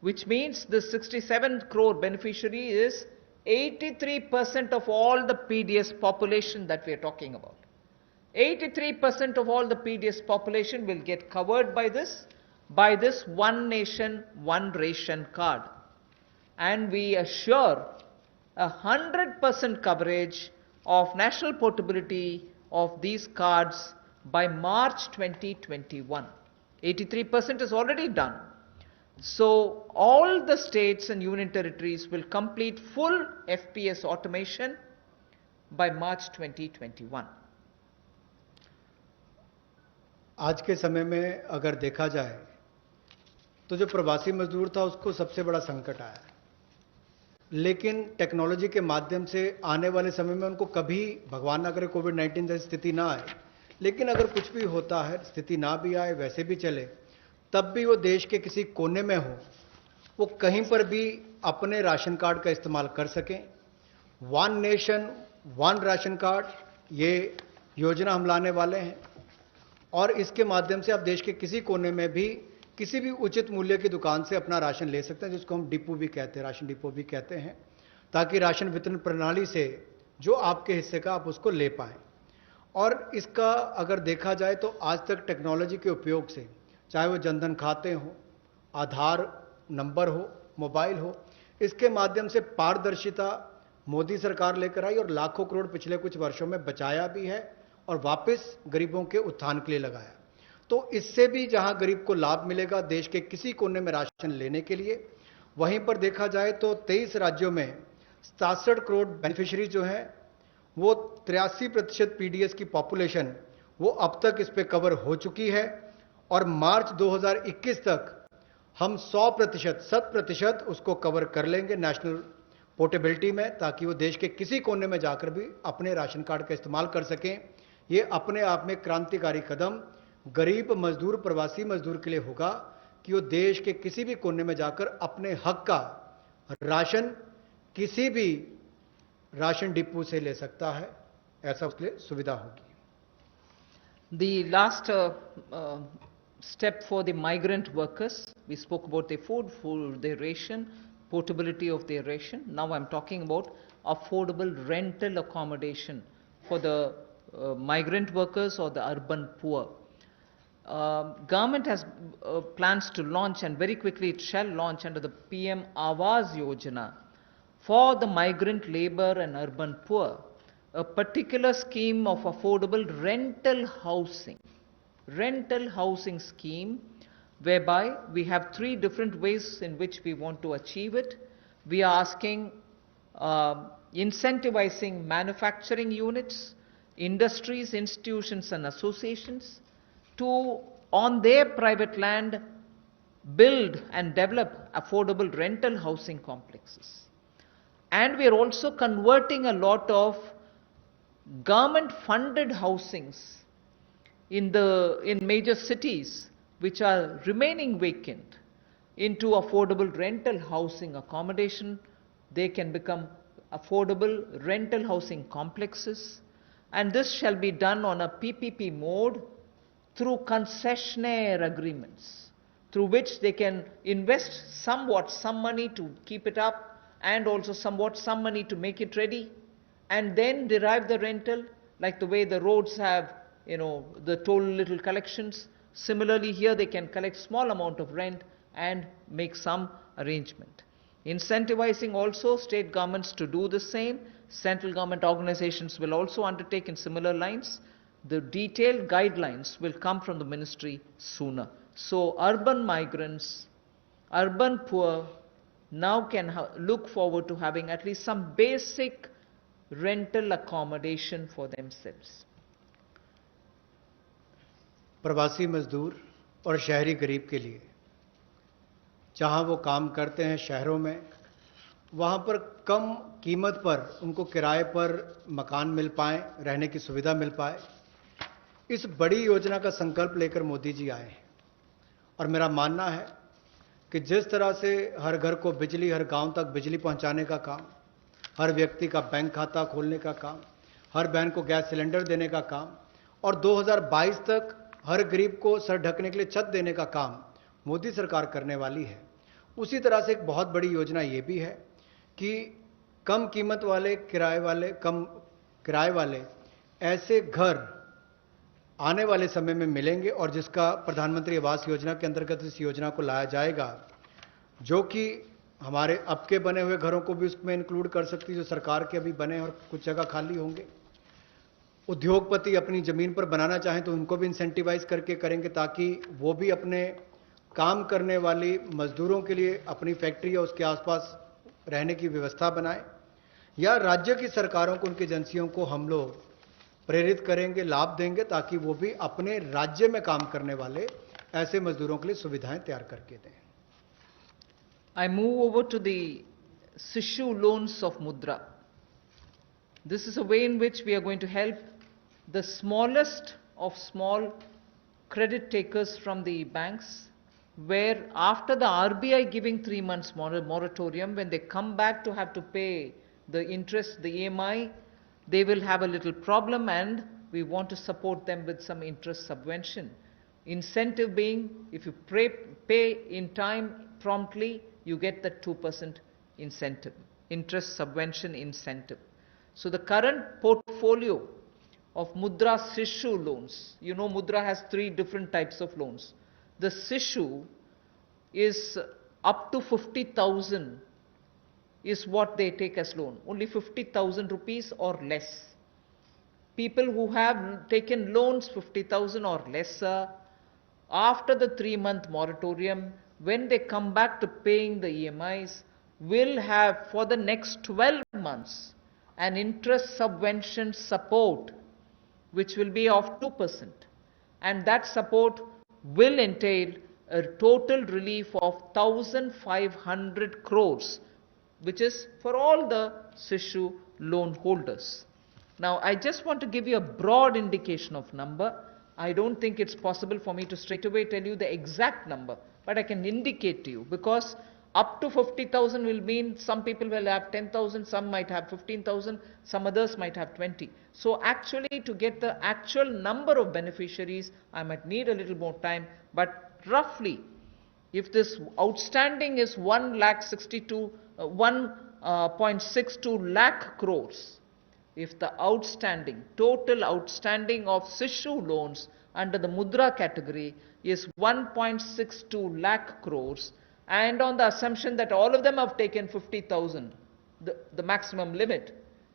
which means the 67 crore beneficiary is 83% of all the PDS population that we are talking about. 83% of all the PDS population will get covered by this one nation, one ration card. And we assure 100% coverage of national portability of these cards by March 2021. 83% is already done. So all the states and union territories will complete full FPS automation by March 2021. आज के समय में अगर देखा जाए तो जो प्रवासी मजदूर था उसको सबसे बड़ा संकट आया, लेकिन टेक्नोलॉजी के माध्यम से आने वाले समय में उनको कभी भगवान ना करे कोविड-19 जैसी स्थिति ना आए, लेकिन अगर कुछ भी होता है, स्थिति ना भी आए, वैसे भी चले, तब भी वो देश के किसी कोने में हो, वो कहीं पर भी अपने राशन कार्ड का इस्तेमाल कर सकें। One nation one ration card, ये योजना हम लाने वाले हैं और इसके माध्यम से आप देश के किसी कोने में भी किसी भी उचित मूल्य की दुकान से अपना राशन ले सकते हैं, जिसको हम डिपो भी कहते हैं, राशन डिपो भी कहते हैं, ताकि राशन वितरण प्रणाली से जो आपके हिस्से का आप उसको ले पाएं। और इसका अगर देखा जाए तो आज तक टेक्नोलॉजी के उपयोग से, चाहे वो जनधन खाते हो, आधार नंबर हो, मोबाइल हो, इसके माध्यम से पारदर्शिता मोदी सरकार लेकर आई और लाखों करोड़ पिछले कुछ वर्षों में बचाया भी है और वापस गरीबों के उत्थान के लिए लगाया। तो इससे भी जहां गरीब को लाभ मिलेगा देश के किसी कोने में राशन लेने के लिए, वहीं पर देखा जाए तो 23 राज्यों में 67 करोड़ बेनिफिशियरी जो हैं वो 83% पीडीएस की पॉपुलेशन वो अब तक इस पे कवर हो चुकी है और मार्च 2021 तक हम 100% उसको कवर कर लेंगे नेशनल पोर्टेबिलिटी में, ताकि वो देश के किसी कोने में जाकर भी अपने राशन कार्ड का इस्तेमाल कर सकें। ये अपने आप में क्रांतिकारी कदम गरीब मजदूर, प्रवासी मजदूर के लिए होगा कि वो देश के किसी भी कोने में जाकर अपने हक का राशन किसी भी राशन डिपो से ले सकता है, ऐसा उसके लिए सुविधा होगी। The last step for the migrant workers, we spoke about their food, their ration, portability of their ration. Now I'm talking about affordable rental accommodation for the migrant workers or the urban poor. Government has plans to launch, and very quickly it shall launch under the PM Awas Yojana for the migrant labor and urban poor, a particular scheme of affordable rental housing scheme, whereby we have 3 different ways in which we want to achieve it. We are asking incentivizing manufacturing units, industries, institutions and associations to, on their private land, build and develop affordable rental housing complexes. And we are also converting a lot of government funded housings in major cities which are remaining vacant into affordable rental housing accommodation. They can become affordable rental housing complexes, and this shall be done on a PPP mode through concessionaire agreements, through which they can invest somewhat some money to keep it up and also somewhat some money to make it ready, and then derive the rental, like the way the roads have, the toll little collections. Similarly here they can collect small amount of rent and make some arrangement. Incentivizing also state governments to do the same. Central government organizations will also undertake in similar lines. The detailed guidelines will come from the ministry sooner. So urban migrants, urban poor now can look forward to having at least some basic rental accommodation for themselves. प्रवासी मजदूर और शहरी गरीब के लिए। जहां वो काम करते हैं शहरों में, वहां पर कम कीमत पर उनको किराए पर मकान मिल पाए, रहने की सुविधा मिल पाए, इस बड़ी योजना का संकल्प लेकर मोदी जी आए हैं। और मेरा मानना है कि जिस तरह से हर घर को बिजली, हर गांव तक बिजली पहुंचाने का काम, हर व्यक्ति का बैंक खाता खोलने का काम, हर बहन को गैस सिलेंडर देने का काम, और 2022 तक हर गरीब को सर ढकने के लिए छत देने का काम मोदी सरकार करने वाली है, उसी तरह से एक बहुत बड़ी योजना ये भी है कि कम कीमत वाले कम किराए वाले ऐसे घर आने वाले समय में मिलेंगे, और जिसका प्रधानमंत्री आवास योजना के अंतर्गत इस योजना को लाया जाएगा, जो कि हमारे अब के बने हुए घरों को भी उसमें इंक्लूड कर सकती है, जो सरकार के अभी बने और कुछ जगह खाली होंगे। उद्योगपति अपनी ज़मीन पर बनाना चाहें तो उनको भी इंसेंटिवाइज करके करेंगे, ताकि वो भी अपने काम करने वाली मजदूरों के लिए अपनी फैक्ट्री या उसके आसपास रहने की व्यवस्था बनाएं, या राज्य की सरकारों को, उनकी एजेंसियों को हम लोग प्रेरित करेंगे, लाभ देंगे, ताकि वो भी अपने राज्य में काम करने वाले ऐसे मजदूरों के लिए सुविधाएं तैयार करके दें। I move over to the Sishu loans of Mudra. This is a way in which we are going to help the smallest of small credit takers from the banks, where after the RBI giving 3 months moratorium, when they come back to have to pay the interest, the EMI, they will have a little problem, and we want to support them with some interest subvention. Incentive being, if you pay in time promptly, you get the 2% incentive, interest subvention incentive. So the current portfolio of Mudra Sishu loans, you know Mudra has 3 different types of loans. The Sishu is up to 50,000 is what they take as loan, only 50,000 rupees or less. People who have taken loans 50,000 or lesser, after the 3-month moratorium, when they come back to paying the EMIs, will have for the next 12 months an interest subvention support which will be of 2%, and that support will entail a total relief of 1,500 crores, which is for all the Sishu loan holders. Now, I just want to give you a broad indication of number. I don't think it's possible for me to straight away tell you the exact number, but I can indicate to you, because up to 50,000 will mean some people will have 10,000, some might have 15,000, some others might have 20. So actually, to get the actual number of beneficiaries, I might need a little more time, but roughly, if this outstanding is 1.62 lakh crores, if the total outstanding of Sishu loans under the Mudra category is 1.62 lakh crores, and on the assumption that all of them have taken 50,000, the maximum limit,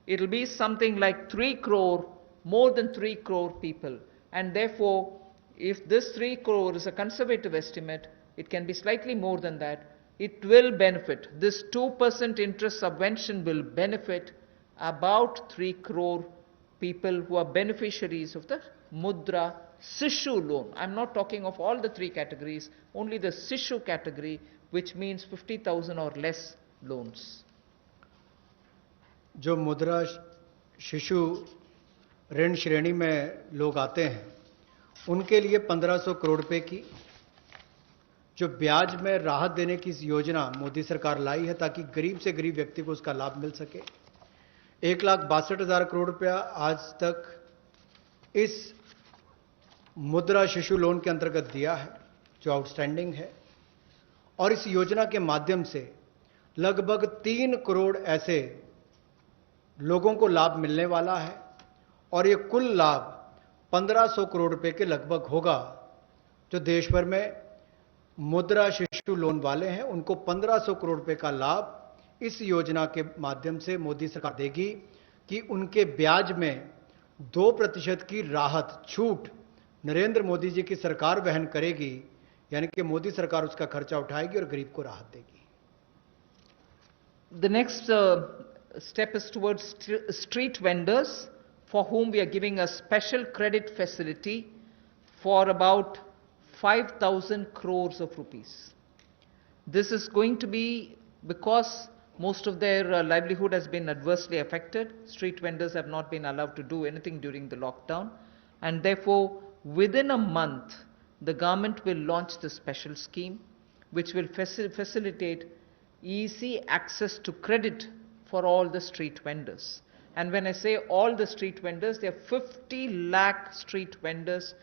it will be something like 3 crore, more than 3 crore people. And therefore, if this 3 crore is a conservative estimate, it can be slightly more than that. It will benefit, this 2% interest subvention will benefit about 3 crore people who are beneficiaries of the Mudra Sishu loan. I'm not talking of all the 3 categories, only the Sishu category, which means 50,000 or less loans. जो मुद्रा शिशु ऋण श्रेणी में लोग आते हैं, उनके लिए 1500 करोड़ रुपए की जो ब्याज में राहत देने की योजना मोदी सरकार लाई है, ताकि गरीब से गरीब व्यक्ति को उसका लाभ मिल सके। 1,62,000 करोड़ रुपया आज तक इस मुद्रा शिशु लोन के अंतर्गत दिया है, जो आउटस्टैंडिंग है, और इस योजना के माध्यम से लगभग 3 करोड़ ऐसे लोगों को लाभ मिलने वाला है, और ये कुल लाभ 1500 करोड़ रुपए के लगभग होगा। जो देश भर में मुद्रा शिशु लोन वाले हैं, उनको 1500 करोड़ रुपए का लाभ इस योजना के माध्यम से मोदी सरकार देगी, कि उनके ब्याज में 2% की राहत, छूट नरेंद्र मोदी जी की सरकार वहन करेगी, यानी कि मोदी सरकार उसका खर्चा उठाएगी और गरीब को राहत देगी। The next step is towards street vendors, for whom we are giving a special credit facility for about 5,000 crores of rupees. This is going to be because most of their livelihood has been adversely affected. Street vendors have not been allowed to do anything during the lockdown, and therefore within a month the government will launch the special scheme which will facilitate easy access to credit for all the street vendors. And when I say all the street vendors, there are 50 lakh street vendors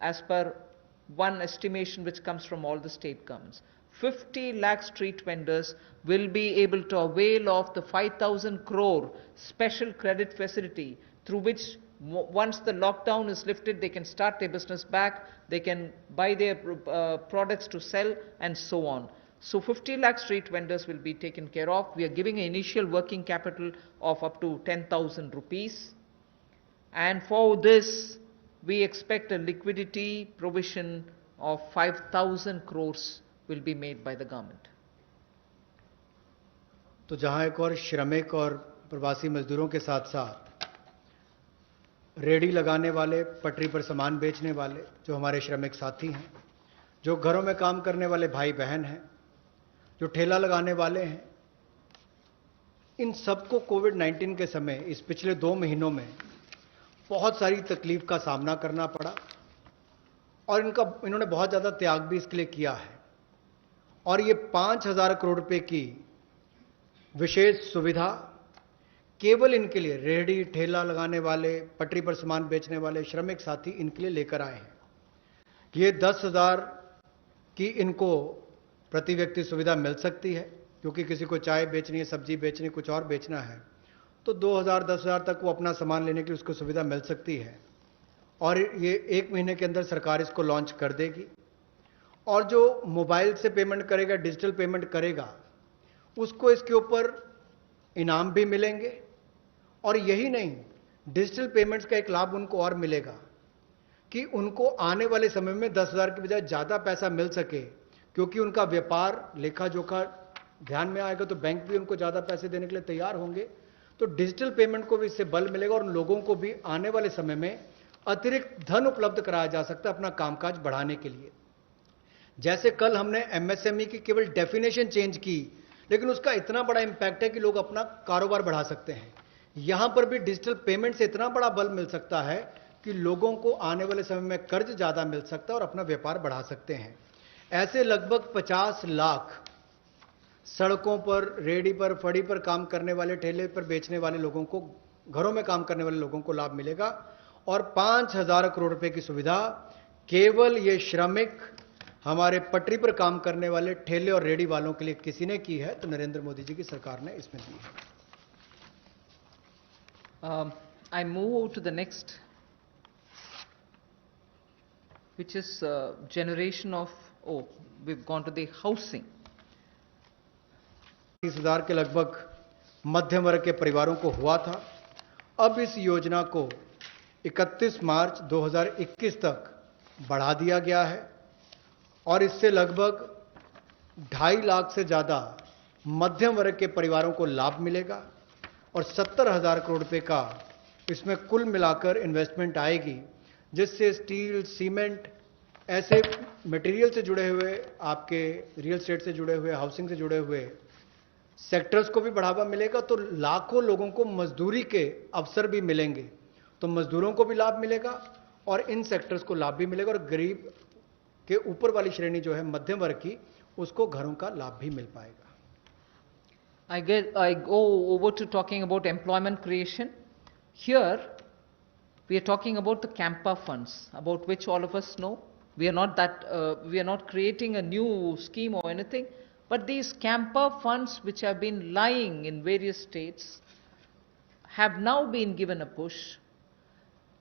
as per one estimation which comes from all the state governments. 50 lakh street vendors will be able to avail of the 5,000 crore special credit facility, through which once the lockdown is lifted, they can start their business back, they can buy their products to sell, and so on. So 50 lakh street vendors will be taken care of. We are giving an initial working capital of up to 10,000 rupees. And for this, we expect a liquidity provision of 5,000 crores will be made by the government. तो जहां एक और श्रमिक और प्रवासी मजदूरों के साथ साथ रेडी लगाने वाले, पटरी पर सामान बेचने वाले जो हमारे श्रमिक साथी हैं, जो घरों में काम करने वाले भाई बहन हैं, जो ठेला लगाने वाले हैं, इन सबको कोविड-19 के समय इस पिछले 2 महीनों में बहुत सारी तकलीफ का सामना करना पड़ा और इन्होंने बहुत ज़्यादा त्याग भी इसके लिए किया है। और ये 5,000 करोड़ रुपए की विशेष सुविधा केवल इनके लिए, रेहड़ी ठेला लगाने वाले, पटरी पर सामान बेचने वाले श्रमिक साथी, इनके लिए लेकर आए हैं। ये 10,000 की इनको प्रति व्यक्ति सुविधा मिल सकती है, क्योंकि किसी को चाय बेचनी है, सब्जी बेचनी है, कुछ और बेचना है, तो 2,000 10,000 तक वो अपना सामान लेने की उसको सुविधा मिल सकती है। और ये 1 महीने के अंदर सरकार इसको लॉन्च कर देगी। और जो मोबाइल से पेमेंट करेगा, डिजिटल पेमेंट करेगा, उसको इसके ऊपर इनाम भी मिलेंगे। और यही नहीं, डिजिटल पेमेंट्स का एक लाभ उनको और मिलेगा कि उनको आने वाले समय में 10,000 की बजाय ज़्यादा पैसा मिल सके, क्योंकि उनका व्यापार लेखा जोखा ध्यान में आएगा तो बैंक भी उनको ज़्यादा पैसे देने के लिए तैयार होंगे। तो डिजिटल पेमेंट को भी इससे बल मिलेगा और उन लोगों को भी आने वाले समय में अतिरिक्त धन उपलब्ध कराया जा सकता है अपना कामकाज बढ़ाने के लिए। जैसे कल हमने एमएसएमई की केवल डेफिनेशन चेंज की, लेकिन उसका इतना बड़ा इंपैक्ट है कि लोग अपना कारोबार बढ़ा सकते हैं। यहां पर भी डिजिटल पेमेंट से इतना बड़ा बल मिल सकता है कि लोगों को आने वाले समय में कर्ज ज्यादा मिल सकता है और अपना व्यापार बढ़ा सकते हैं। ऐसे लगभग 50 लाख सड़कों पर, रेडी पर, फड़ी पर काम करने वाले, ठेले पर बेचने वाले लोगों को, घरों में काम करने वाले लोगों को लाभ मिलेगा। और 5,000 करोड़ रुपए की सुविधा केवल ये श्रमिक, हमारे पटरी पर काम करने वाले ठेले और रेडी वालों के लिए किसी ने की है, तो नरेंद्र मोदी जी की सरकार ने इसमें दी है। I move to the next, which is generation of, we've gone to the housing. 30,000 के लगभग मध्यम वर्ग के परिवारों को हुआ था। अब इस योजना को 31 मार्च 2021 तक बढ़ा दिया गया है और इससे लगभग 2.5 लाख से ज़्यादा मध्यम वर्ग के परिवारों को लाभ मिलेगा और 70,000 करोड़ रुपए का इसमें कुल मिलाकर इन्वेस्टमेंट आएगी, जिससे स्टील, सीमेंट, ऐसे मटेरियल से जुड़े हुए, आपके रियल एस्टेट से जुड़े हुए, हाउसिंग से जुड़े हुए सेक्टर्स को भी बढ़ावा मिलेगा। तो लाखों लोगों को मजदूरी के अवसर भी मिलेंगे, तो मजदूरों को भी लाभ मिलेगा और इन सेक्टर्स को लाभ भी मिलेगा और गरीब के ऊपर वाली श्रेणी जो है मध्यम वर्ग की, उसको घरों का लाभ भी मिल पाएगा। I go over to talking about employment creation. Here we are talking about the Campa funds, about which all of us know. We are not creating a new scheme or anything, but these Campa funds, which have been lying in various states, have now been given a push.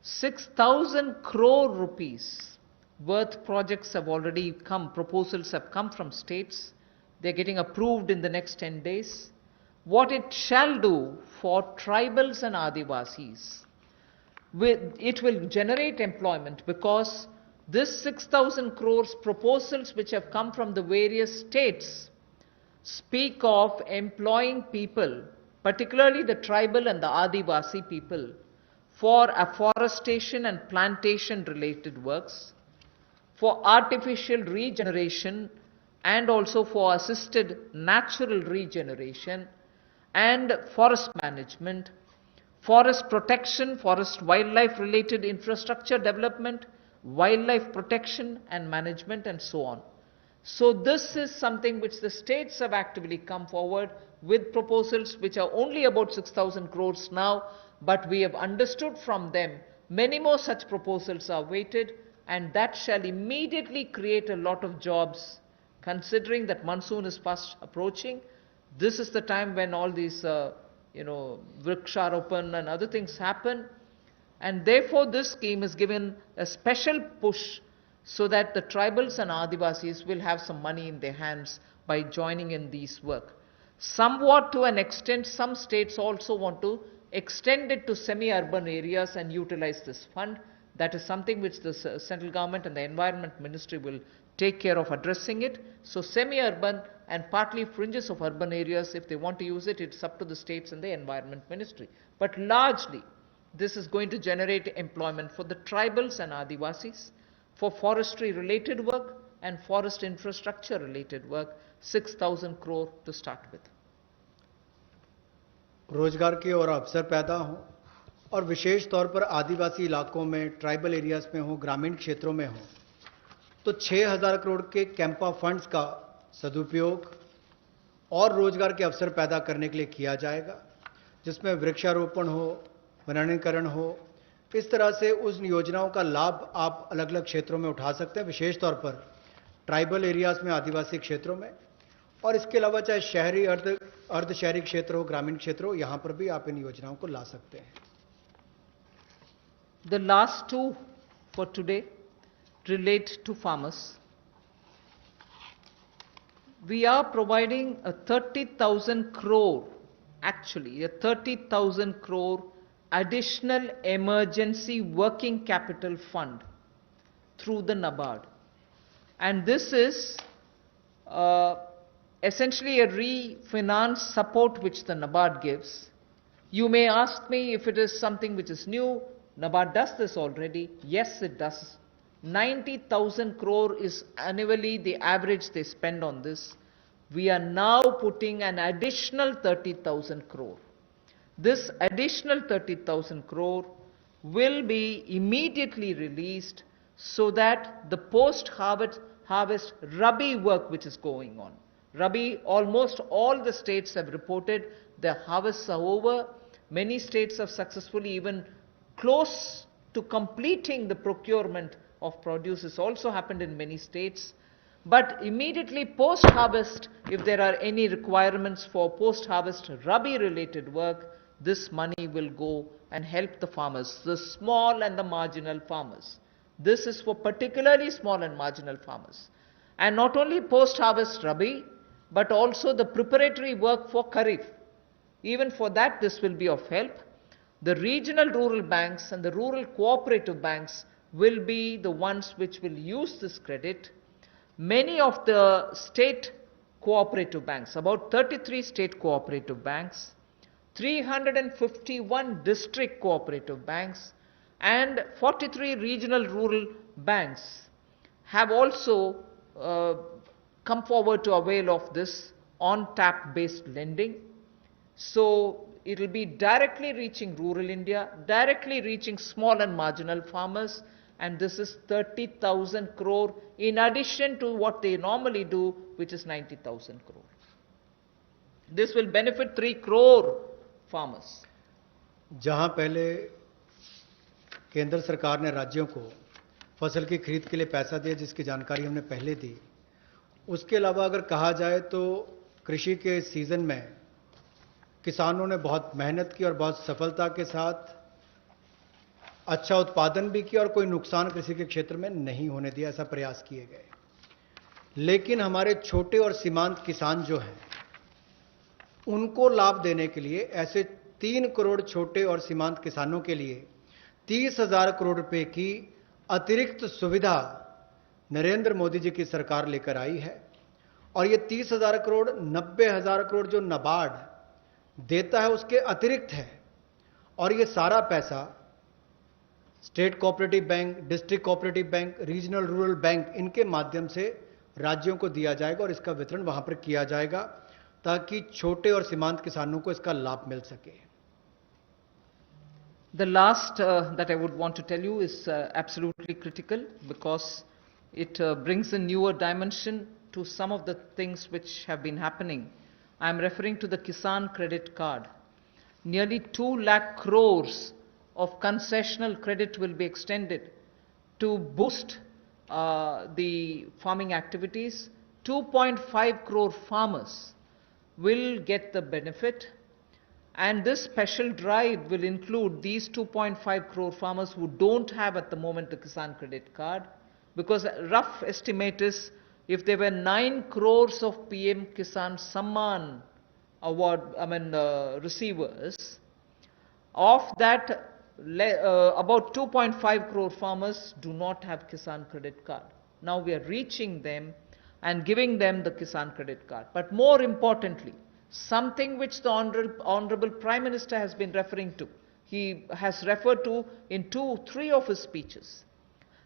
6,000 crore rupees worth projects have already come, proposals have come from states. They're getting approved in the next 10 days. What it shall do for tribals and Adivasis, it will generate employment, because this 6,000 crores proposals which have come from the various states speak of employing people, particularly the tribal and the Adivasi people, for afforestation and plantation related works. for artificial regeneration and also for assisted natural regeneration and forest management, forest protection, forest wildlife related infrastructure development, wildlife protection and management, and so on. So this is something which the states have actively come forward with proposals which are only about 6,000 crores now, but we have understood from them many more such proposals are waited, and that shall immediately create a lot of jobs. Considering that monsoon is fast approaching, this is the time when all these Vriksharopan and other things happen, and therefore this scheme is given a special push so that the tribals and Adivasis will have some money in their hands by joining in these work. Somewhat to an extent, some states also want to extend it to semi-urban areas and utilize this fund. That is something which the central government and the Environment Ministry will take care of addressing it. So semi-urban and partly fringes of urban areas, if they want to use it, it's up to the states and the Environment Ministry. But largely, this is going to generate employment for the tribals and Adivasis, for forestry related work and forest infrastructure related work, 6,000 crore to start with. रोजगार के और अवसर पैदा हों और विशेष तौर पर आदिवासी इलाकों में, ट्राइबल एरियाज में हो, ग्रामीण क्षेत्रों में हो, तो 6,000 करोड़ के कैंपा फंड्स का सदुपयोग और रोजगार के अवसर पैदा करने के लिए किया जाएगा, जिसमें वृक्षारोपण हो, वनीकरण हो। इस तरह से उस योजनाओं का लाभ आप अलग अलग क्षेत्रों में उठा सकते हैं, विशेष तौर पर ट्राइबल एरियाज में, आदिवासी क्षेत्रों में, और इसके अलावा चाहे शहरी अर्ध शहरी क्षेत्र हो, ग्रामीण क्षेत्र हो, यहां पर भी आप इन योजनाओं को ला सकते हैं। The last two for today relate to farmers. We are providing a 30,000 crore, actually a 30,000 crore additional emergency working capital fund through the NABARD. And this is essentially a refinance support which the NABARD gives. You may ask me if it is something which is new. NABARD does this already. Yes, it does. 90,000 crore is annually the average they spend on this. We are now putting an additional 30,000 crore. This additional 30,000 crore will be immediately released so that the post-harvest Rabi work which is going on. Rabi, almost all the states have reported their harvests are over. Many states have successfully even close to completing the procurement of produce. This also happened in many states. But immediately post-harvest, if there are any requirements for post-harvest Rabi related work, this money will go and help the farmers, the small and the marginal farmers. This is for particularly small and marginal farmers. And not only post-harvest Rabi, but also the preparatory work for Kharif. Even for that, this will be of help. The regional rural banks and the rural cooperative banks will be the ones which will use this credit. Many of the state cooperative banks, about 33 state cooperative banks, 351 district cooperative banks, and 43 regional rural banks have also come forward to avail of this on-tap based lending. So it will be directly reaching rural India, directly reaching small and marginal farmers, and this is 30,000 crore in addition to what they normally do, which is 90,000 crore. This will benefit 3 crore farmers. जहां पहले केंद्र सरकार ने राज्यों को फसल की खरीद के लिए पैसा दिया, जिसकी जानकारी हमने पहले दी, उसके अलावा अगर कहा जाए तो कृषि के सीजन में किसानों ने बहुत मेहनत की और बहुत सफलता के साथ अच्छा उत्पादन भी किया और कोई नुकसान कृषि के क्षेत्र में नहीं होने दिया, ऐसा प्रयास किए गए। लेकिन हमारे छोटे और सीमांत किसान जो हैं, उनको लाभ देने के लिए ऐसे 3 करोड़ छोटे और सीमांत किसानों के लिए 30,000 करोड़ रुपए की अतिरिक्त सुविधा नरेंद्र मोदी जी की सरकार लेकर आई है। और ये 30,000 करोड़ 90,000 करोड़ जो नाबार्ड देता है उसके अतिरिक्त है, और ये सारा पैसा state cooperative bank, district cooperative bank, regional rural bank, इनके माध्यम से राज्यों को दिया जाएगा और इसका वितरण वहां पर किया जाएगा ताकि छोटे और सीमांत किसानों को इसका लाभ मिल सके। The last that I would want to tell you is absolutely critical because it brings a newer dimension to some of the things which have been happening. I am referring to the Kisan Credit Card. Nearly 2 lakh crores of concessional credit will be extended to boost the farming activities. 2.5 crore farmers will get the benefit. And this special drive will include these 2.5 crore farmers who don't have at the moment the Kisan Credit Card, because a rough estimate is if there were 9 crores of PM Kisan Samman award, receivers, of that about 2.5 crore farmers do not have Kisan Credit Card. Now we are reaching them and giving them the Kisan Credit Card. But more importantly, something which the Honorable Prime Minister has been referring to, he has referred to in 2-3 of his speeches,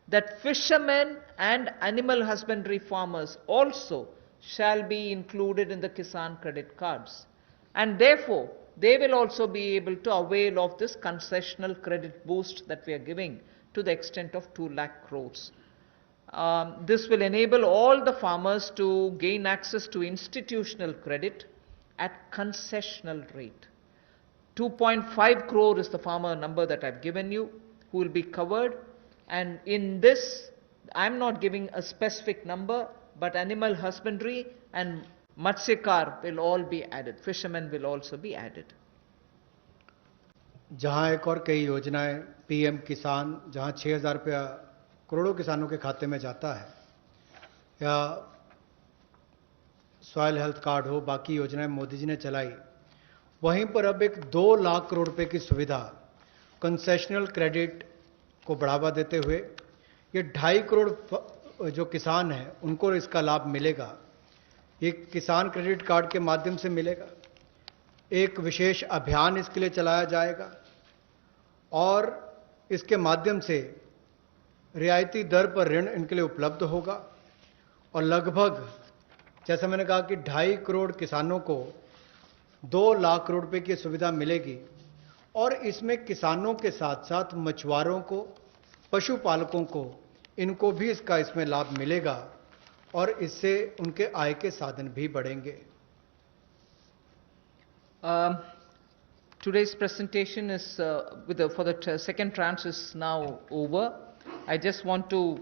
that fishermen and animal husbandry farmers also shall be included in the Kisan Credit Cards. And therefore, they will also be able to avail of this concessional credit boost that we are giving to the extent of 2 lakh crores. This will enable all the farmers to gain access to institutional credit at concessional rate. 2.5 crore is the farmer number that I've given you, who will be covered. And in this, I'm not giving a specific number, but animal husbandry and Matsyakar will all be added. Fishermen will also be added. जहां एक और कई योजनाएं PM किसान, जहां 6,000 रुपया करोड़ों किसानों के खाते में जाता है, या सॉइल हेल्थ कार्ड हो, बाकी योजनाएं मोदी जी ने चलाई, वहीं पर अब एक 2 लाख करोड़ रुपए की सुविधा कंसेशनल क्रेडिट को बढ़ावा देते हुए ये 2.5 करोड़ जो किसान हैं उनको इसका लाभ मिलेगा। ये किसान क्रेडिट कार्ड के माध्यम से मिलेगा। एक विशेष अभियान इसके लिए चलाया जाएगा और इसके माध्यम से रियायती दर पर ऋण इनके लिए उपलब्ध होगा और लगभग, जैसा मैंने कहा कि 2.5 करोड़ किसानों को 2 लाख करोड़ रुपए की सुविधा मिलेगी और इसमें किसानों के साथ साथ मछुआरों को, पशुपालकों को, इनको भी इसमें लाभ मिलेगा और इससे उनके आय के साधन भी बढ़ेंगे। Today's presentation is for the second tranche is now over. I just want to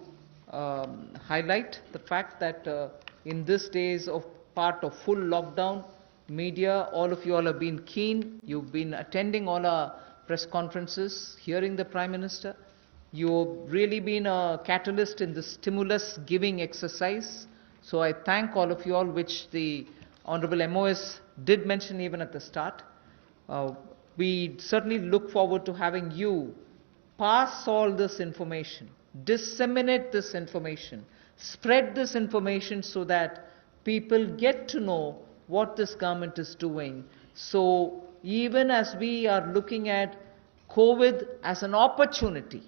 highlight the fact that in these days of part of full lockdown, media, all of you all have been keen. You've been attending all our press conferences, hearing the Prime Minister. You've really been a catalyst in the stimulus giving exercise. So I thank all of you all, which the Honorable MOS did mention even at the start. We certainly look forward to having you pass all this information, disseminate this information, spread this information so that people get to know what this government is doing. So even as we are looking at COVID as an opportunity,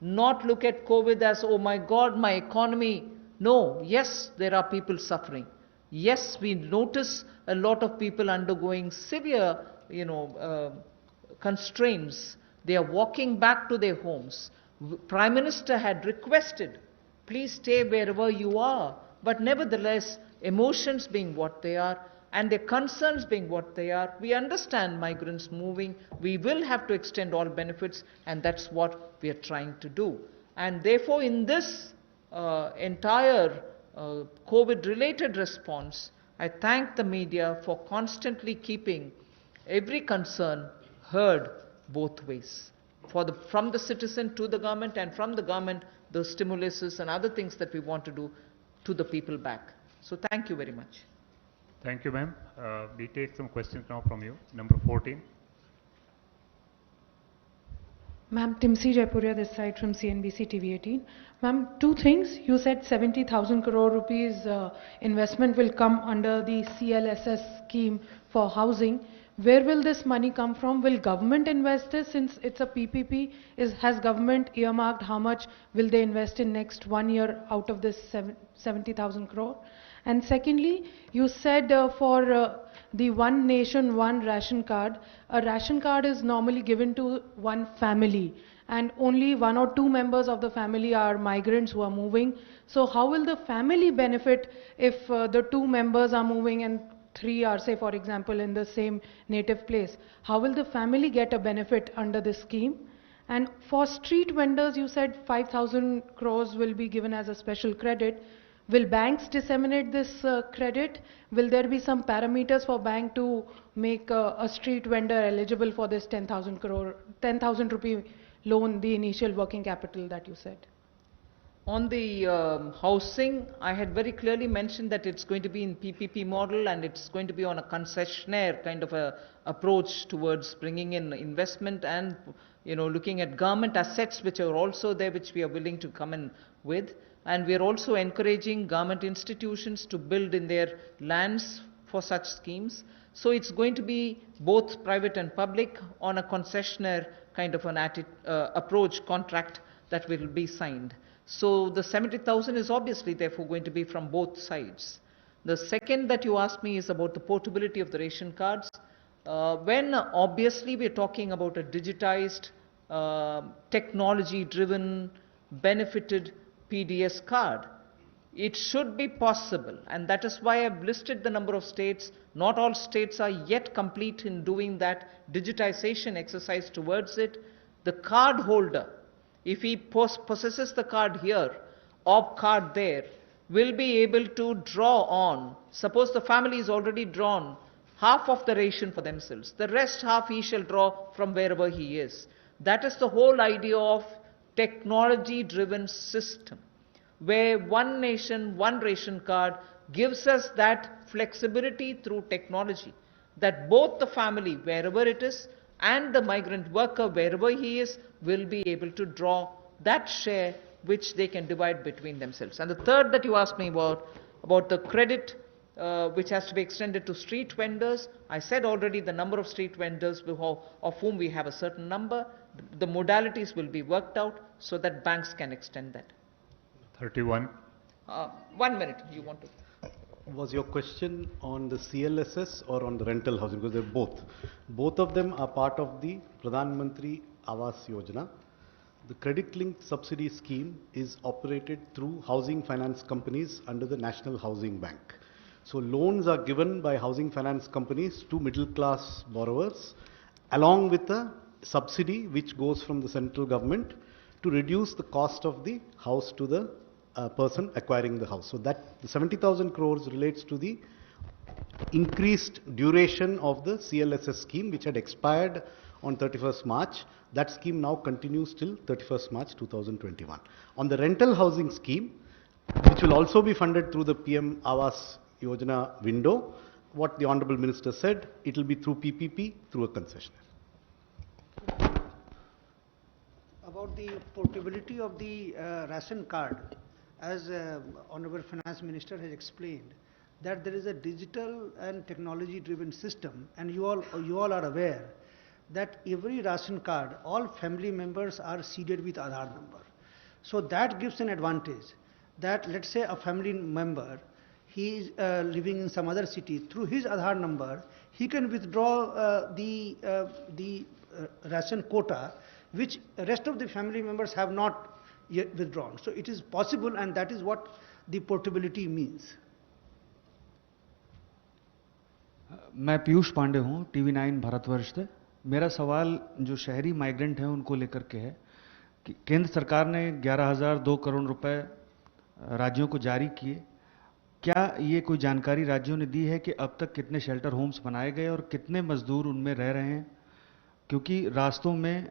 not look at COVID as, oh my God, my economy. No, yes, there are people suffering. Yes, we notice a lot of people undergoing severe, constraints. They are walking back to their homes. Prime Minister had requested, please stay wherever you are. But nevertheless, emotions being what they are, and their concerns being what they are, we understand migrants moving. We will have to extend all benefits, and that's what we are trying to do. And therefore, in this entire COVID-related response, I thank the media for constantly keeping every concern heard both ways, from the citizen to the government, and from the government, the stimuluses and other things that we want to do to the people back. So thank you very much. Thank you, ma'am. We take some questions now from you. Number 14. Ma'am, Timsi Jaipuria this side from CNBC TV 18. Ma'am, two things. You said 70,000 crore rupees investment will come under the CLSS scheme for housing. where will this money come from? Will government invest this since it's a PPP? Has government earmarked how much will they invest in next 1 year out of this 70,000 crore? And secondly, you said for the one nation, one ration card, a ration card is normally given to one family and only one or two members of the family are migrants who are moving. So how will the family benefit if the two members are moving and three are, say for example, in the same native place? How will the family get a benefit under this scheme? And for street vendors, you said 5,000 crores will be given as a special credit. Will banks disseminate this credit? Will there be some parameters for bank to make a street vendor eligible for this 10,000 crore, 10,000 rupee loan, the initial working capital that you said? On the housing, I had very clearly mentioned that it's going to be in PPP model and it's going to be on a concessionaire kind of a approach towards bringing in investment and looking at government assets which are also there, which we are willing to come in with. And we are also encouraging government institutions to build in their lands for such schemes. So it's going to be both private and public on a concessionaire kind of an approach contract that will be signed. So the 70,000 is obviously therefore going to be from both sides. The second that you asked me is about the portability of the ration cards. When obviously we're talking about a digitized, technology-driven, benefited PDS card, it should be possible, and that is why I've listed the number of states. Not all states are yet complete in doing that digitization exercise towards it. The card holder, if he possesses the card here or card there, will be able to draw on, suppose the family is already drawn half of the ration for themselves, the rest half he shall draw from wherever he is. That is the whole idea of technology-driven system, where one nation, one ration card gives us that flexibility through technology, that both the family, wherever it is, and the migrant worker, wherever he is, will be able to draw that share which they can divide between themselves. And the third that you asked me about the credit which has to be extended to street vendors, I said already the number of street vendors of whom we have a certain number. The modalities will be worked out so that banks can extend that. 31. 1 minute, you want to? Was your question on the CLSS or on the rental housing? Because they're both. Both of them are part of the Pradhan Mantri Awas Yojana. The credit-linked subsidy scheme is operated through housing finance companies under the National Housing Bank. So loans are given by housing finance companies to middle-class borrowers along with a subsidy which goes from the central government to reduce the cost of the house to the person acquiring the house. So that the 70,000 crores relates to the increased duration of the CLSS scheme which had expired on 31st March. That scheme now continues till 31st March 2021. On the rental housing scheme, which will also be funded through the PM Awas Yojana window, what the Honorable Minister said, it will be through PPP, through a concessionaire. About the portability of the ration card, as Honorable Finance Minister has explained, that there is a digital and technology driven system, and you all are aware that every ration card, all family members are seeded with Aadhaar number. So that gives an advantage that, let's say, a family member, he is living in some other city, through his Aadhaar number, he can withdraw the ration quota, which rest of the family members have not yet withdrawn. So it is possible, and that is what the portability means. मैं पीयूष पांडे हूँ, TV9 Bharatvarsh से। मेरा सवाल जो शहरी migrant हैं उनको लेकर के है कि केंद्र सरकार ने 11,002 करोड़ रुपए राज्यों को जारी किए। क्या ये कोई जानकारी राज्यों ने दी है कि अब तक कितने शेल्टर होम्स बनाए गए और कितने मजदूर उनमें रह रहे हैं? क्योंकि रास्तों में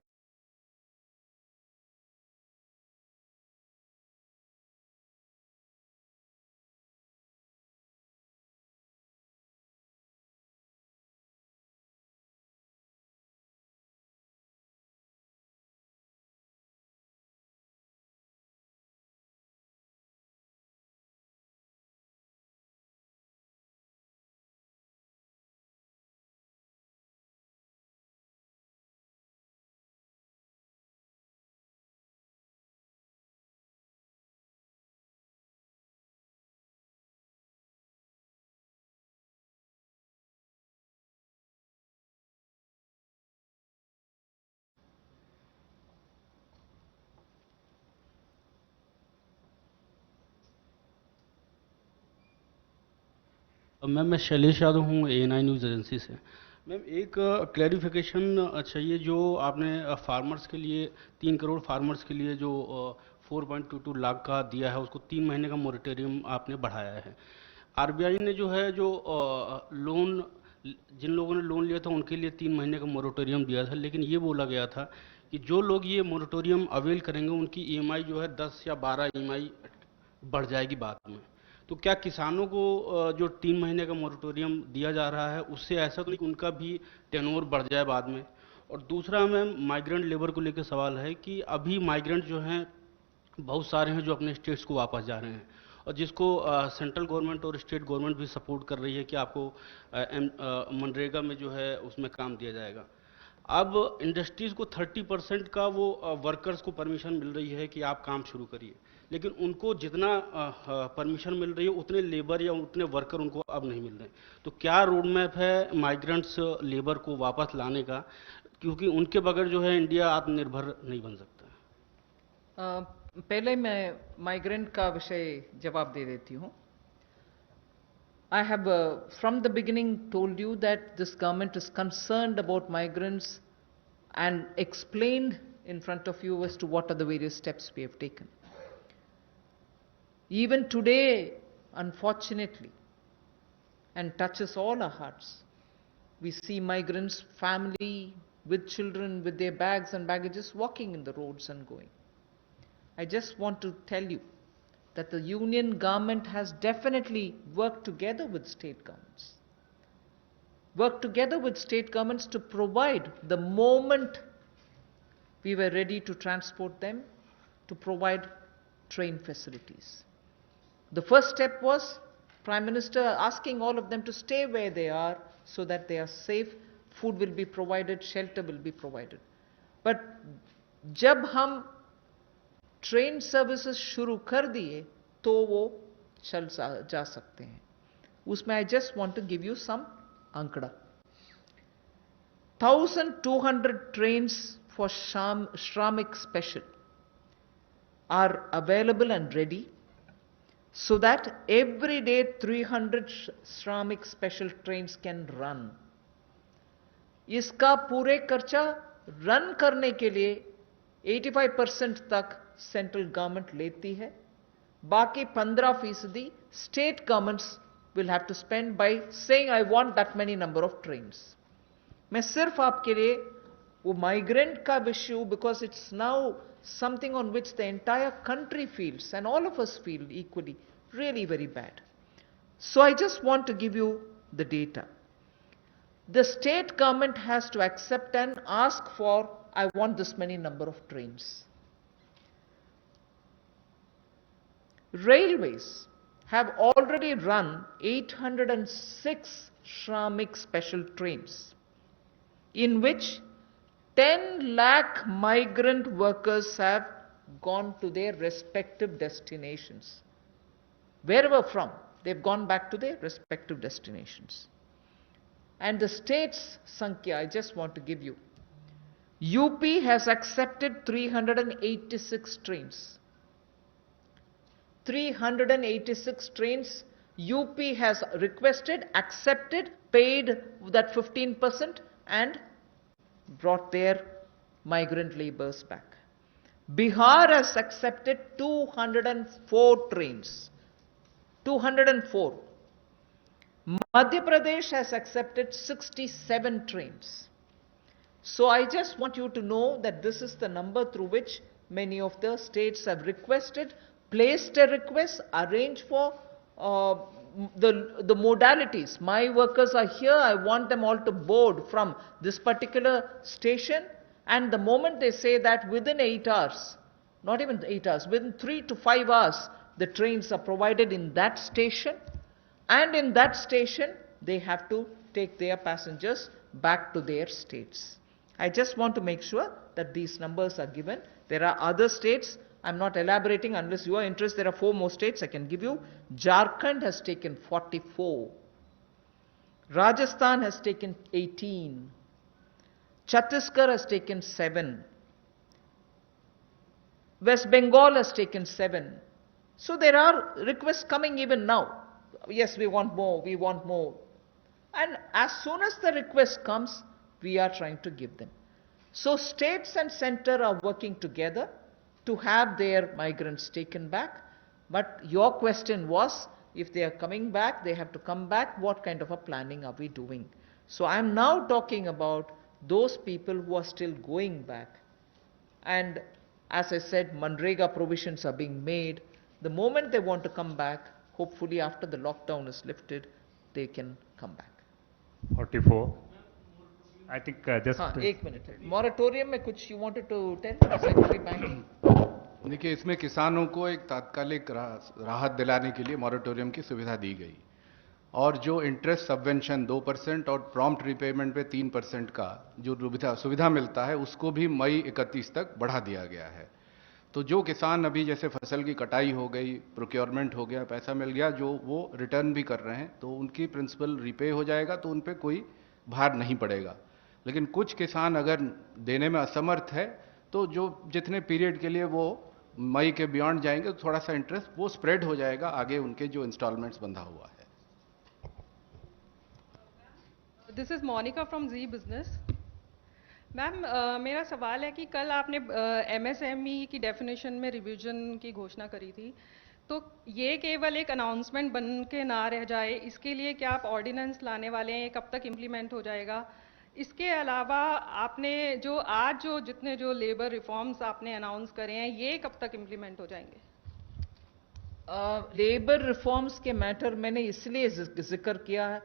मैम मैं शैलेश यादव हूँ ANI न्यूज़ एजेंसी से। मैम एक क्लैरिफिकेशन चाहिए, जो आपने फार्मर्स के लिए 3 करोड़ फार्मर्स के लिए जो 4.22 लाख का दिया है, उसको 3 महीने का मोरेटोरियम आपने बढ़ाया है। RBI ने जो है जो लोन, जिन लोगों ने लोन लिया था उनके लिए 3 महीने का मोरेटोरियम दिया था, लेकिन ये बोला गया था कि जो लोग ये मोरेटोरियम अवेल करेंगे उनकी EMI जो है 10 या 12 EMI बढ़ जाएगी बाद में। तो क्या किसानों को जो 3 महीने का मोरेटोरियम दिया जा रहा है उससे ऐसा तो नहीं कि उनका भी टेन्योर बढ़ जाए बाद में? और दूसरा मैम माइग्रेंट लेबर को लेकर सवाल है कि अभी माइग्रेंट जो हैं बहुत सारे हैं जो अपने स्टेट्स को वापस जा रहे हैं, और जिसको सेंट्रल गवर्नमेंट और स्टेट गवर्नमेंट भी सपोर्ट कर रही है कि आपको मनरेगा में जो है उसमें काम दिया जाएगा। अब इंडस्ट्रीज़ को 30% का वो वर्कर्स को परमिशन मिल रही है कि आप काम शुरू करिए, लेकिन उनको जितना परमिशन मिल रही है उतने लेबर या उतने वर्कर उनको अब नहीं मिल रहे। तो क्या रोड मैप है माइग्रेंट्स लेबर को वापस लाने का, क्योंकि उनके बगैर जो है इंडिया आत्मनिर्भर नहीं बन सकता। पहले मैं माइग्रेंट का विषय जवाब दे देती हूँ। I have from the beginning told you that this government is concerned about migrants and explained in front of you as to what are the various steps we have taken. Even today, unfortunately, and touches all our hearts, we see migrants, family with children, with their bags and baggages walking in the roads and going. I just want to tell you that the union government has definitely worked together with state governments, to provide, the moment we were ready to transport them, to provide train facilities. The first step was Prime Minister asking all of them to stay where they are so that they are safe, food will be provided, shelter will be provided. But जब हम train services शुरू कर दिए तो वो चल जा सकते हैं। उसमें I just want to give you some आंकड़ा। 1200 trains for Shramik Special are available and ready, so that every day 300 Shramik Special trains can run. इसका पूरे खर्चा रन करने के लिए 85% तक सेंट्रल गवर्नमेंट लेती है, बाकी 15% state governments will have to spend by saying I want that many number of trains. मैं सिर्फ आपके लिए वो माइग्रेंट का विषय, because it's now something on which the entire country feels and all of us feel equally really very bad, so I just want to give you the data. The state government has to accept and ask for, I want this many number of trains. Railways have already run 806 Shramik special trains, in which 10 lakh migrant workers have gone to their respective destinations. Wherever from, they've gone back to their respective destinations. And the state's Sankhya, I just want to give you. UP has accepted 386 trains. 386 trains UP has requested, accepted, paid that 15% and brought their migrant laborers back. Bihar has accepted 204 trains. 204. Madhya Pradesh has accepted 67 trains. So I just want you to know that this is the number through which many of the states have requested, placed a request, arranged for the modalities. My workers are here, I want them all to board from this particular station, and the moment they say that within 8 hours, not even 8 hours, within 3 to 5 hours, the trains are provided in that station. And in that station, they have to take their passengers back to their states. I just want to make sure that these numbers are given. There are other states. I'm not elaborating unless you are interested. There are 4 more states I can give you. Jharkhand has taken 44. Rajasthan has taken 18. Chhattisgarh has taken 7. West Bengal has taken 7. So there are requests coming even now. yes, we want more, we want more. And as soon as the request comes, we are trying to give them. So states and center are working together to have their migrants taken back. But your question was, if they are coming back, they have to come back, what kind of a planning are we doing? So I'm now talking about those people who are still going back. And as I said, Manrega provisions are being made. The moment they want to come back, hopefully after the lockdown is lifted, they can come back. 44. I think just... हाँ, एक minute है। Moratorium में कुछ you wanted to tell, Secretary Banking? देखिए, इसमें किसानों को एक तात्कालिक राहत दिलाने के लिए मॉरेटोरियम की सुविधा दी गई और जो इंटरेस्ट सबवेंशन 2% और प्रॉम्प्ट रिपेमेंट पे 3% का जो सुविधा मिलता है उसको भी मई 31 तक बढ़ा दिया गया है। तो जो किसान अभी जैसे फसल की कटाई हो गई, प्रोक्योरमेंट हो गया, पैसा मिल गया, जो वो रिटर्न भी कर रहे हैं तो उनकी प्रिंसिपल रिपे हो जाएगा, तो उन पर कोई भार नहीं पड़ेगा। लेकिन कुछ किसान अगर देने में असमर्थ है तो जो जितने पीरियड के लिए वो मई के बियॉन्ड जाएंगे तो थोड़ा सा इंटरेस्ट वो स्प्रेड हो जाएगा आगे उनके जो इंस्टॉलमेंट्स बंधा हुआ है। This is Monica from Zee business. Ma'am, मेरा सवाल है कि कल आपने एमएसएमई की डेफिनेशन में रिवीजन की घोषणा करी थी, तो ये केवल एक अनाउंसमेंट बन के ना रह जाए, इसके लिए क्या आप ऑर्डिनेंस लाने वाले हैं? कब तक इम्प्लीमेंट हो जाएगा? इसके अलावा आपने जो जितने लेबर रिफॉर्म्स आपने अनाउंस करे हैं, ये कब तक इम्प्लीमेंट हो जाएंगे? लेबर रिफॉर्म्स के मैटर मैंने इसलिए जिक्र किया है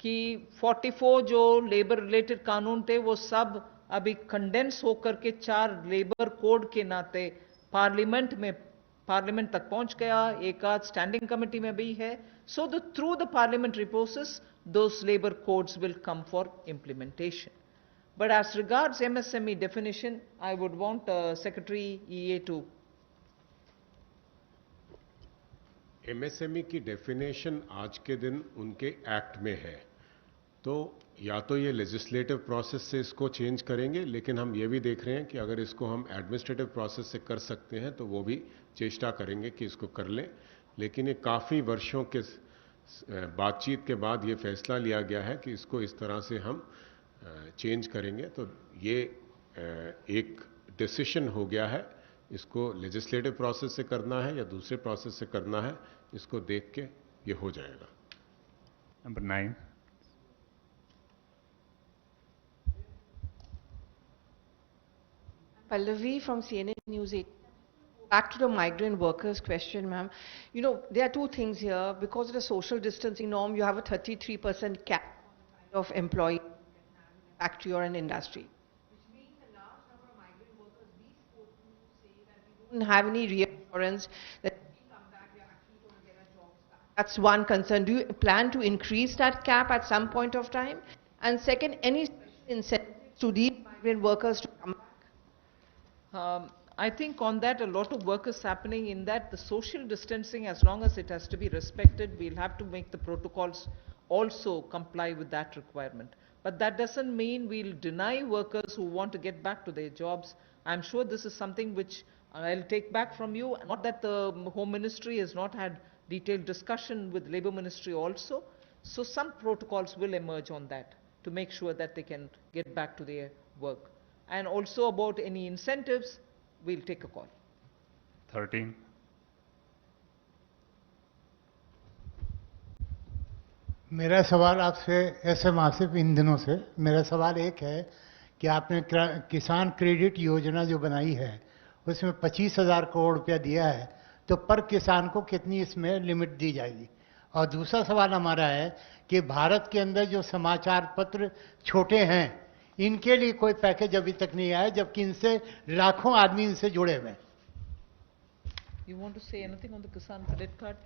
कि 44 जो लेबर रिलेटेड कानून थे वो सब अभी कंडेंस होकर के 4 लेबर कोड के नाते पार्लियामेंट तक पहुंच गया, एक आध स्टैंडिंग कमेटी में भी है। So through the parliamentary process those labor codes will come for implementation. But as regards MSME definition, I would want Secretary EA to. MSME की डेफिनेशन आज के दिन उनके एक्ट में है, तो या तो ये लेजिस्लेटिव प्रोसेस से इसको चेंज करेंगे, लेकिन हम ये भी देख रहे हैं कि अगर इसको हम एडमिनिस्ट्रेटिव प्रोसेस से कर सकते हैं तो वो भी चेष्टा करेंगे कि इसको कर लें। लेकिन ये काफ़ी वर्षों के बातचीत के बाद ये फैसला लिया गया है कि इसको इस तरह से हम चेंज करेंगे। तो ये एक डिसीजन हो गया है, इसको लेजिस्लेटिव प्रोसेस से करना है या दूसरे प्रोसेस से करना है, इसको देख के ये हो जाएगा। Number 9. Pallavi from CNN News 8. Back to the migrant workers question, ma'am. You know, there are two things here. Because of the social distancing norm, you have a 33% cap of employee factory or an industry. Which means a large number of migrant workers we spoke to say that we don't have any reassurance that if we come back, we are actually going to get our jobs back. That's one concern. Do you plan to increase that cap at some point of time? And second, any incentives to these migrant workers to come back? I think on that a lot of work is happening in that the social distancing, as long as it has to be respected, we'll have to make the protocols also comply with that requirement. But that doesn't mean we'll deny workers who want to get back to their jobs. I'm sure this is something which I'll take back from you. Not that the Home Ministry has not had detailed discussion with Labour Ministry also. So some protocols will emerge on that to make sure that they can get back to their work. And also about any incentives, we'll take a call. 13. मेरा सवाल आपसे SM Asif इन दिनों से मेरा सवाल एक है कि आपने किसान क्रेडिट योजना जो बनाई है उसमें 25,000 करोड़ रुपया दिया है, तो पर किसान को कितनी इसमें लिमिट दी जाएगी? और दूसरा सवाल हमारा है कि भारत के अंदर जो समाचार पत्र छोटे हैं इनके लिए कोई पैकेज अभी तक नहीं आया, जबकि इनसे लाखों आदमी इनसे जुड़े हुए हैं। You want to say anything on the Kisan credit card?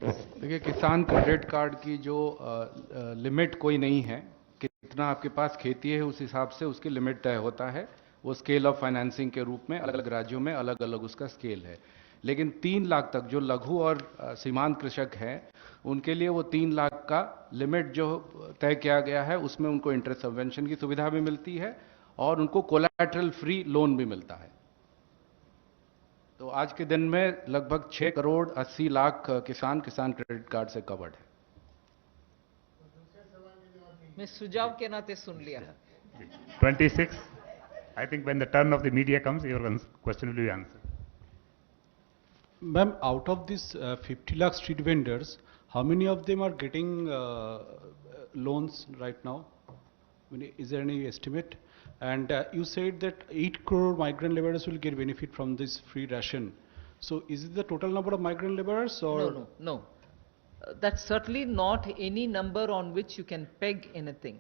देखिए, किसान क्रेडिट कार्ड की जो लिमिट कोई नहीं है, कितना आपके पास खेती है उस हिसाब से उसकी लिमिट तय होता है। वो स्केल ऑफ फाइनेंसिंग के रूप में अलग अलग राज्यों में अलग अलग उसका स्केल है। लेकिन 3 लाख तक जो लघु और सीमांत कृषक हैं उनके लिए वो 3 लाख का लिमिट जो तय किया गया है उसमें उनको इंटरेस्ट सबवेंशन की सुविधा भी मिलती है और उनको कोलैटरल फ्री लोन भी मिलता है। तो आज के दिन में लगभग 6 करोड़ 80 लाख किसान क्रेडिट कार्ड से कवर्ड है। मैं सुझाव के नाते सुन लिया. 26. I think when the turn of the media comes, your question will be answered. Ma'am, out of these 50 lakh street vendors, how many of them are getting loans right now? Is there any estimate? And you said that 8 crore migrant laborers will get benefit from this free ration. So is it the total number of migrant laborers or? No. That's certainly not any number on which you can peg anything.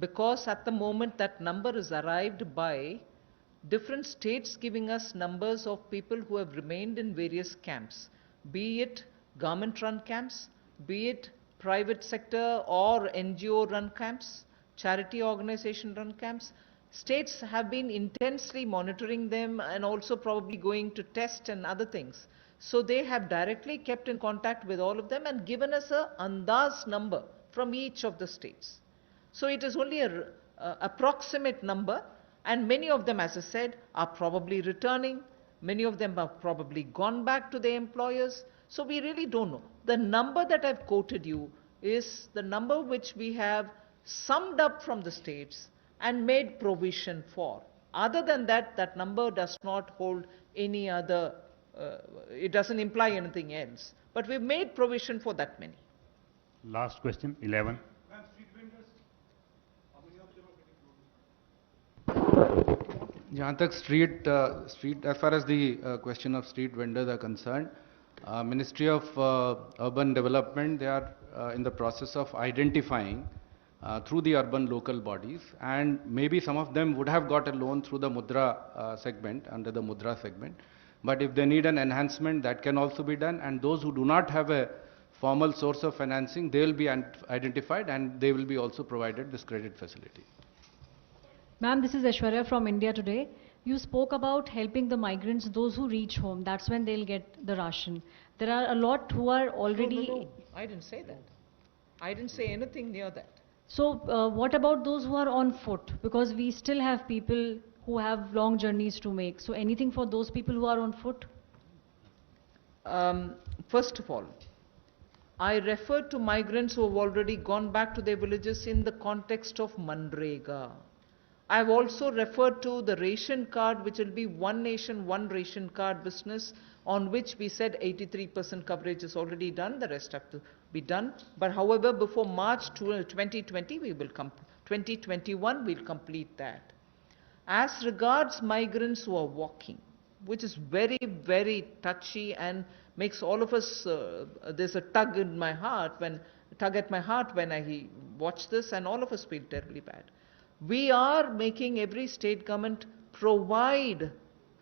Because at the moment that number is arrived by different states giving us numbers of people who have remained in various camps, be it government-run camps, be it private sector or NGO-run camps, charity organization-run camps. States have been intensely monitoring them and also probably going to test and other things. So they have directly kept in contact with all of them and given us a andaz number from each of the states. So it is only an approximate number, and many of them, as I said, are probably returning. Many of them have probably gone back to their employers. So we really don't know. The number that I've quoted you is the number which we have summed up from the states and made provision for. Other than that, that number does not hold any other, it doesn't imply anything else. But we've made provision for that many. Last question, 11. जहाँ तक street as far as the question of street vendors are concerned, Ministry of Urban Development, they are in the process of identifying through the urban local bodies, and maybe some of them would have got a loan through the Mudra segment, under the Mudra segment. But if they need an enhancement, that can also be done, and those who do not have a formal source of financing, they will be identified and they will be also provided this credit facility. Ma'am, this is Aishwarya from India Today. You spoke about helping the migrants, those who reach home. That's when they'll get the ration. There are a lot who are already... No. I didn't say that. I didn't say anything near that. So what about those who are on foot? Because we still have people who have long journeys to make. So anything for those people who are on foot? First of all, I referred to migrants who have already gone back to their villages in the context of Manrega. I've also referred to the ration card, which will be one nation, one ration card business, on which we said 83% coverage is already done, the rest have to be done. But however, before March 2020, 2021, we'll complete that. As regards migrants who are walking, which is very, very touchy and makes all of us, there's a tug at my heart when I watch this, and all of us feel terribly bad. We are making every state government provide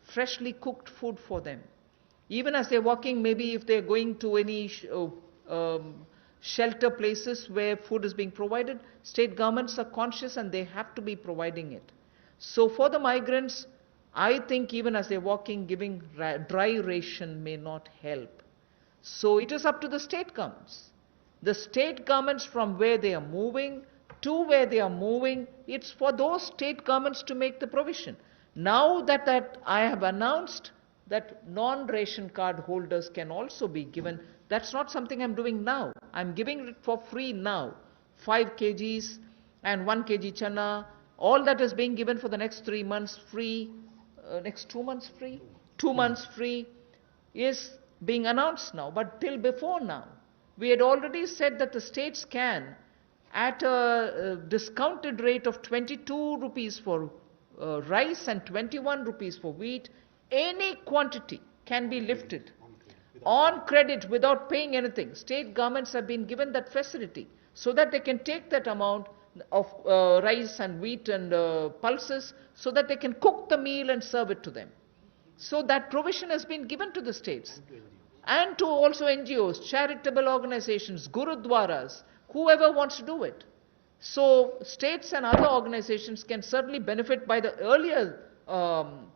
freshly cooked food for them. Even as they're walking, maybe if they're going to any shelter places where food is being provided, state governments are conscious and they have to be providing it. So for the migrants, I think even as they're walking, giving dry ration may not help. So it is up to the state governments. The state governments, from where they are moving to where they are moving, it's for those state governments to make the provision. Now that I have announced that non-ration card holders can also be given, that's not something I'm doing now. I'm giving it for free now. 5 kgs and 1 kg chana, all that is being given for the next 3 months free, next 2 months free, 2 months free is being announced now. But till before now, we had already said that the states can, at a discounted rate of 22 rupees for rice and 21 rupees for wheat, any quantity can be lifted on credit without paying anything. State governments have been given that facility so that they can take that amount of rice and wheat and pulses so that they can cook the meal and serve it to them. So that provision has been given to the states and to also NGOs, charitable organizations, gurudwaras, whoever wants to do it. So states and other organizations can certainly benefit by the earlier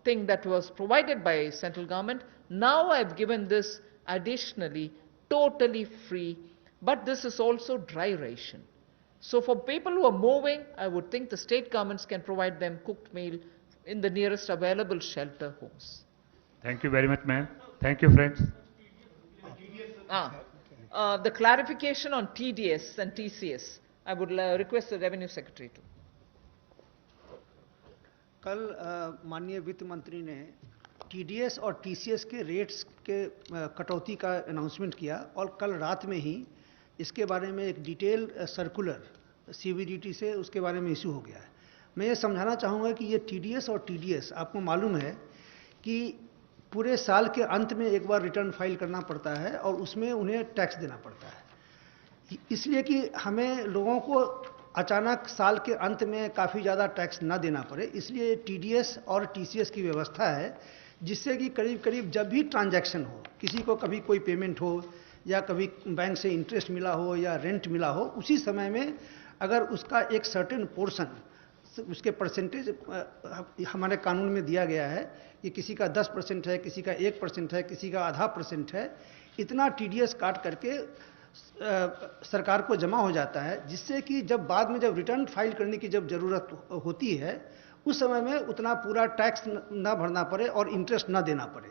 thing that was provided by central government. Now I've given this additionally, totally free, but this is also dry ration. So for people who are moving, I would think the state governments can provide them cooked meal in the nearest available shelter homes. Thank you very much, ma'am. Thank you, friends. The clarification on TDS and TCS, I would request the Revenue Secretary to. कल माननीय वित्त मंत्री ने TDS और TCS के rates के कटौती का अनाउंसमेंट किया और कल रात में ही इसके बारे में एक डिटेल सर्कुलर सीबीडीटी से उसके बारे में इशू हो गया है। मैं ये समझाना चाहूँगा कि ये टीडीएस और टीडीएस आपको मालूम है कि पूरे साल के अंत में एक बार रिटर्न फाइल करना पड़ता है और उसमें उन्हें टैक्स देना पड़ता है, इसलिए कि हमें लोगों को अचानक साल के अंत में काफ़ी ज़्यादा टैक्स ना देना पड़े, इसलिए टीडीएस और टीसीएस की व्यवस्था है जिससे कि करीब करीब जब भी ट्रांजैक्शन हो, किसी को कभी कोई पेमेंट हो या कभी बैंक से इंटरेस्ट मिला हो या रेंट मिला हो, उसी समय में अगर उसका एक सर्टेन पोर्शन, उसके परसेंटेज हमारे कानून में दिया गया है कि किसी का 10% है, किसी का 1% है, किसी का आधा % है, इतना टीडीएस काट करके सरकार को जमा हो जाता है, जिससे कि जब बाद में जब रिटर्न फाइल करने की जब ज़रूरत होती है उस समय में उतना पूरा टैक्स ना भरना पड़े और इंटरेस्ट ना देना पड़े।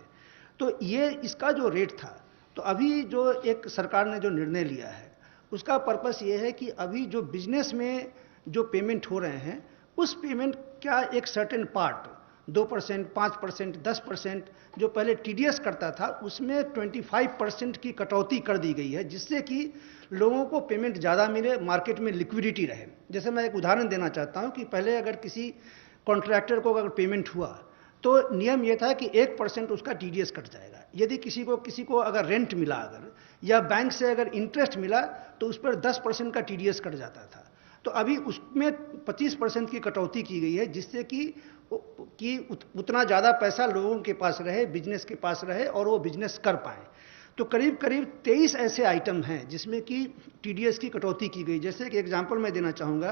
तो ये इसका जो रेट था, तो अभी जो एक सरकार ने जो निर्णय लिया है उसका पर्पस ये है कि अभी जो बिजनेस में जो पेमेंट हो रहे हैं उस पेमेंट का एक सर्टेन पार्ट 2%, 5%, 10% जो पहले टीडीएस करता था उसमें 25% की कटौती कर दी गई है, जिससे कि लोगों को पेमेंट ज़्यादा मिले, मार्केट में लिक्विडिटी रहे। जैसे मैं एक उदाहरण देना चाहता हूं कि पहले अगर किसी कॉन्ट्रैक्टर को अगर पेमेंट हुआ तो नियम यह था कि 1% उसका टीडीएस कट जाएगा। यदि किसी को अगर रेंट मिला अगर या बैंक से अगर इंटरेस्ट मिला तो उस पर 10% का टीडीएस कट जाता था। तो अभी उसमें 25% की कटौती की गई है, जिससे कि उतना ज़्यादा पैसा लोगों के पास रहे, बिजनेस के पास रहे और वो बिजनेस कर पाए। तो करीब करीब 23 ऐसे आइटम हैं जिसमें कि टीडीएस की कटौती की गई। जैसे एक एग्जांपल मैं देना चाहूँगा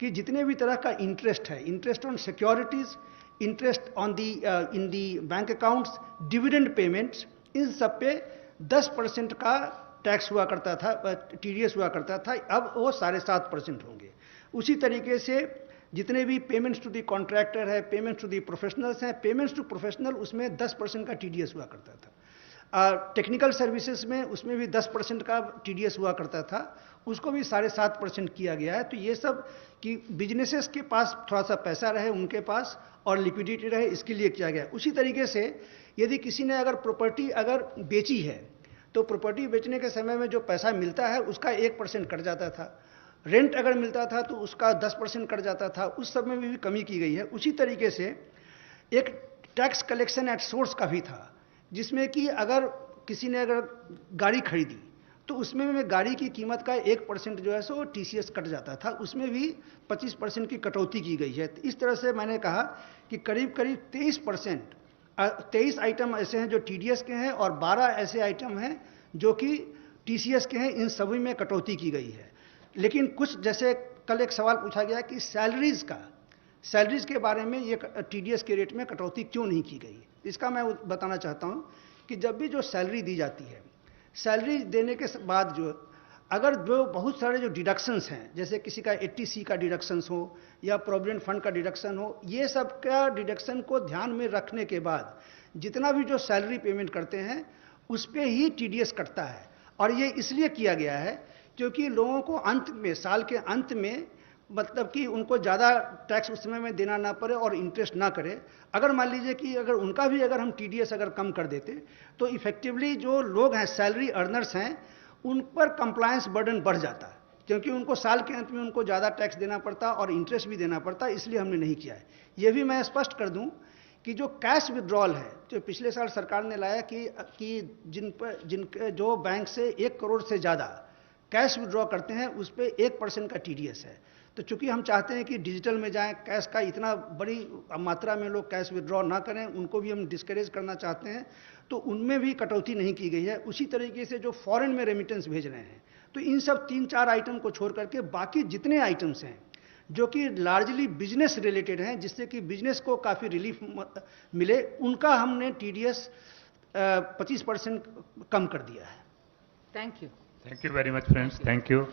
कि जितने भी तरह का इंटरेस्ट है, interest on securities, interest on the in the bank accounts, dividend payments, इन सब पे 10% का टैक्स हुआ करता था, टीडीएस हुआ करता था, अब वो 7.5% होंगे। उसी तरीके से जितने भी पेमेंट्स टू दी कॉन्ट्रैक्टर है, पेमेंट्स टू दी प्रोफेशनल्स हैं, पेमेंट्स टू प्रोफेशनल उसमें 10% का टीडीएस हुआ करता था। टेक्निकल सर्विसेज में उसमें भी 10% का टीडीएस हुआ करता था, उसको भी 7.5% किया गया है। तो ये सब कि बिजनेसेस के पास थोड़ा सा पैसा रहे उनके पास और लिक्विडिटी रहे, इसके लिए किया गया। उसी तरीके से यदि किसी ने अगर प्रॉपर्टी अगर बेची है तो प्रॉपर्टी बेचने के समय में जो पैसा मिलता है उसका 1% कट जाता था, रेंट अगर मिलता था तो उसका 10% कट जाता था, उस सब में भी कमी की गई है। उसी तरीके से एक टैक्स कलेक्शन एट सोर्स का भी था, जिसमें कि अगर किसी ने अगर गाड़ी खरीदी तो उसमें में गाड़ी की कीमत का 1% जो है सो टीसीएस कट जाता था, उसमें भी 25% की कटौती की गई है। तो इस तरह से मैंने कहा कि करीब करीब 23 आइटम ऐसे हैं जो टीडीएस के हैं और 12 ऐसे आइटम हैं जो कि टीसीएस के हैं, इन सभी में कटौती की गई है। लेकिन कुछ, जैसे कल एक सवाल पूछा गया कि सैलरीज के बारे में ये टीडीएस के रेट में कटौती क्यों नहीं की गई, इसका मैं बताना चाहता हूँ कि जब भी जो सैलरी दी जाती है, सैलरी देने के बाद जो अगर जो बहुत सारे जो डिडक्शंस हैं, जैसे किसी का 80C का डिडक्शंस हो या प्रोविडेंट फंड का डिडक्शन हो, ये सब का डिडक्शन को ध्यान में रखने के बाद जितना भी जो सैलरी पेमेंट करते हैं उस पर ही टीडीएस कटता है। और ये इसलिए किया गया है क्योंकि लोगों को अंत में, साल के अंत में, मतलब कि उनको ज़्यादा टैक्स उस समय में देना ना पड़े और इंटरेस्ट ना करे। अगर मान लीजिए कि अगर उनका भी अगर हम टीडीएस अगर कम कर देते तो इफेक्टिवली जो लोग हैं, सैलरी अर्नर्स हैं, उन पर कंप्लायंस बर्डन बढ़ जाता, क्योंकि उनको साल के अंत में उनको ज़्यादा टैक्स देना पड़ता और इंटरेस्ट भी देना पड़ता, इसलिए हमने नहीं किया है। ये भी मैं स्पष्ट कर दूं कि जो कैश विड्रॉल है, जो पिछले साल सरकार ने लाया कि जिनके जो बैंक से 1 करोड़ से ज़्यादा कैश विड्रॉ करते हैं उस पर 1% का टीडीएस है। तो चूंकि हम चाहते हैं कि डिजिटल में जाएं, कैश का इतना बड़ी मात्रा में लोग कैश विड्रॉ ना करें, उनको भी हम डिस्करेज करना चाहते हैं, तो उनमें भी कटौती नहीं की गई है। उसी तरीके से जो फॉरेन में रेमिटेंस भेज रहे हैं, तो इन सब 3-4 आइटम को छोड़ करके बाकी जितने आइटम्स हैं जो कि लार्जली बिजनेस रिलेटेड हैं, जिससे कि बिजनेस को काफ़ी रिलीफ मिले, उनका हमने टीडीएस 25% कम कर दिया है। Thank you. Thank you very much, friends. Thank you.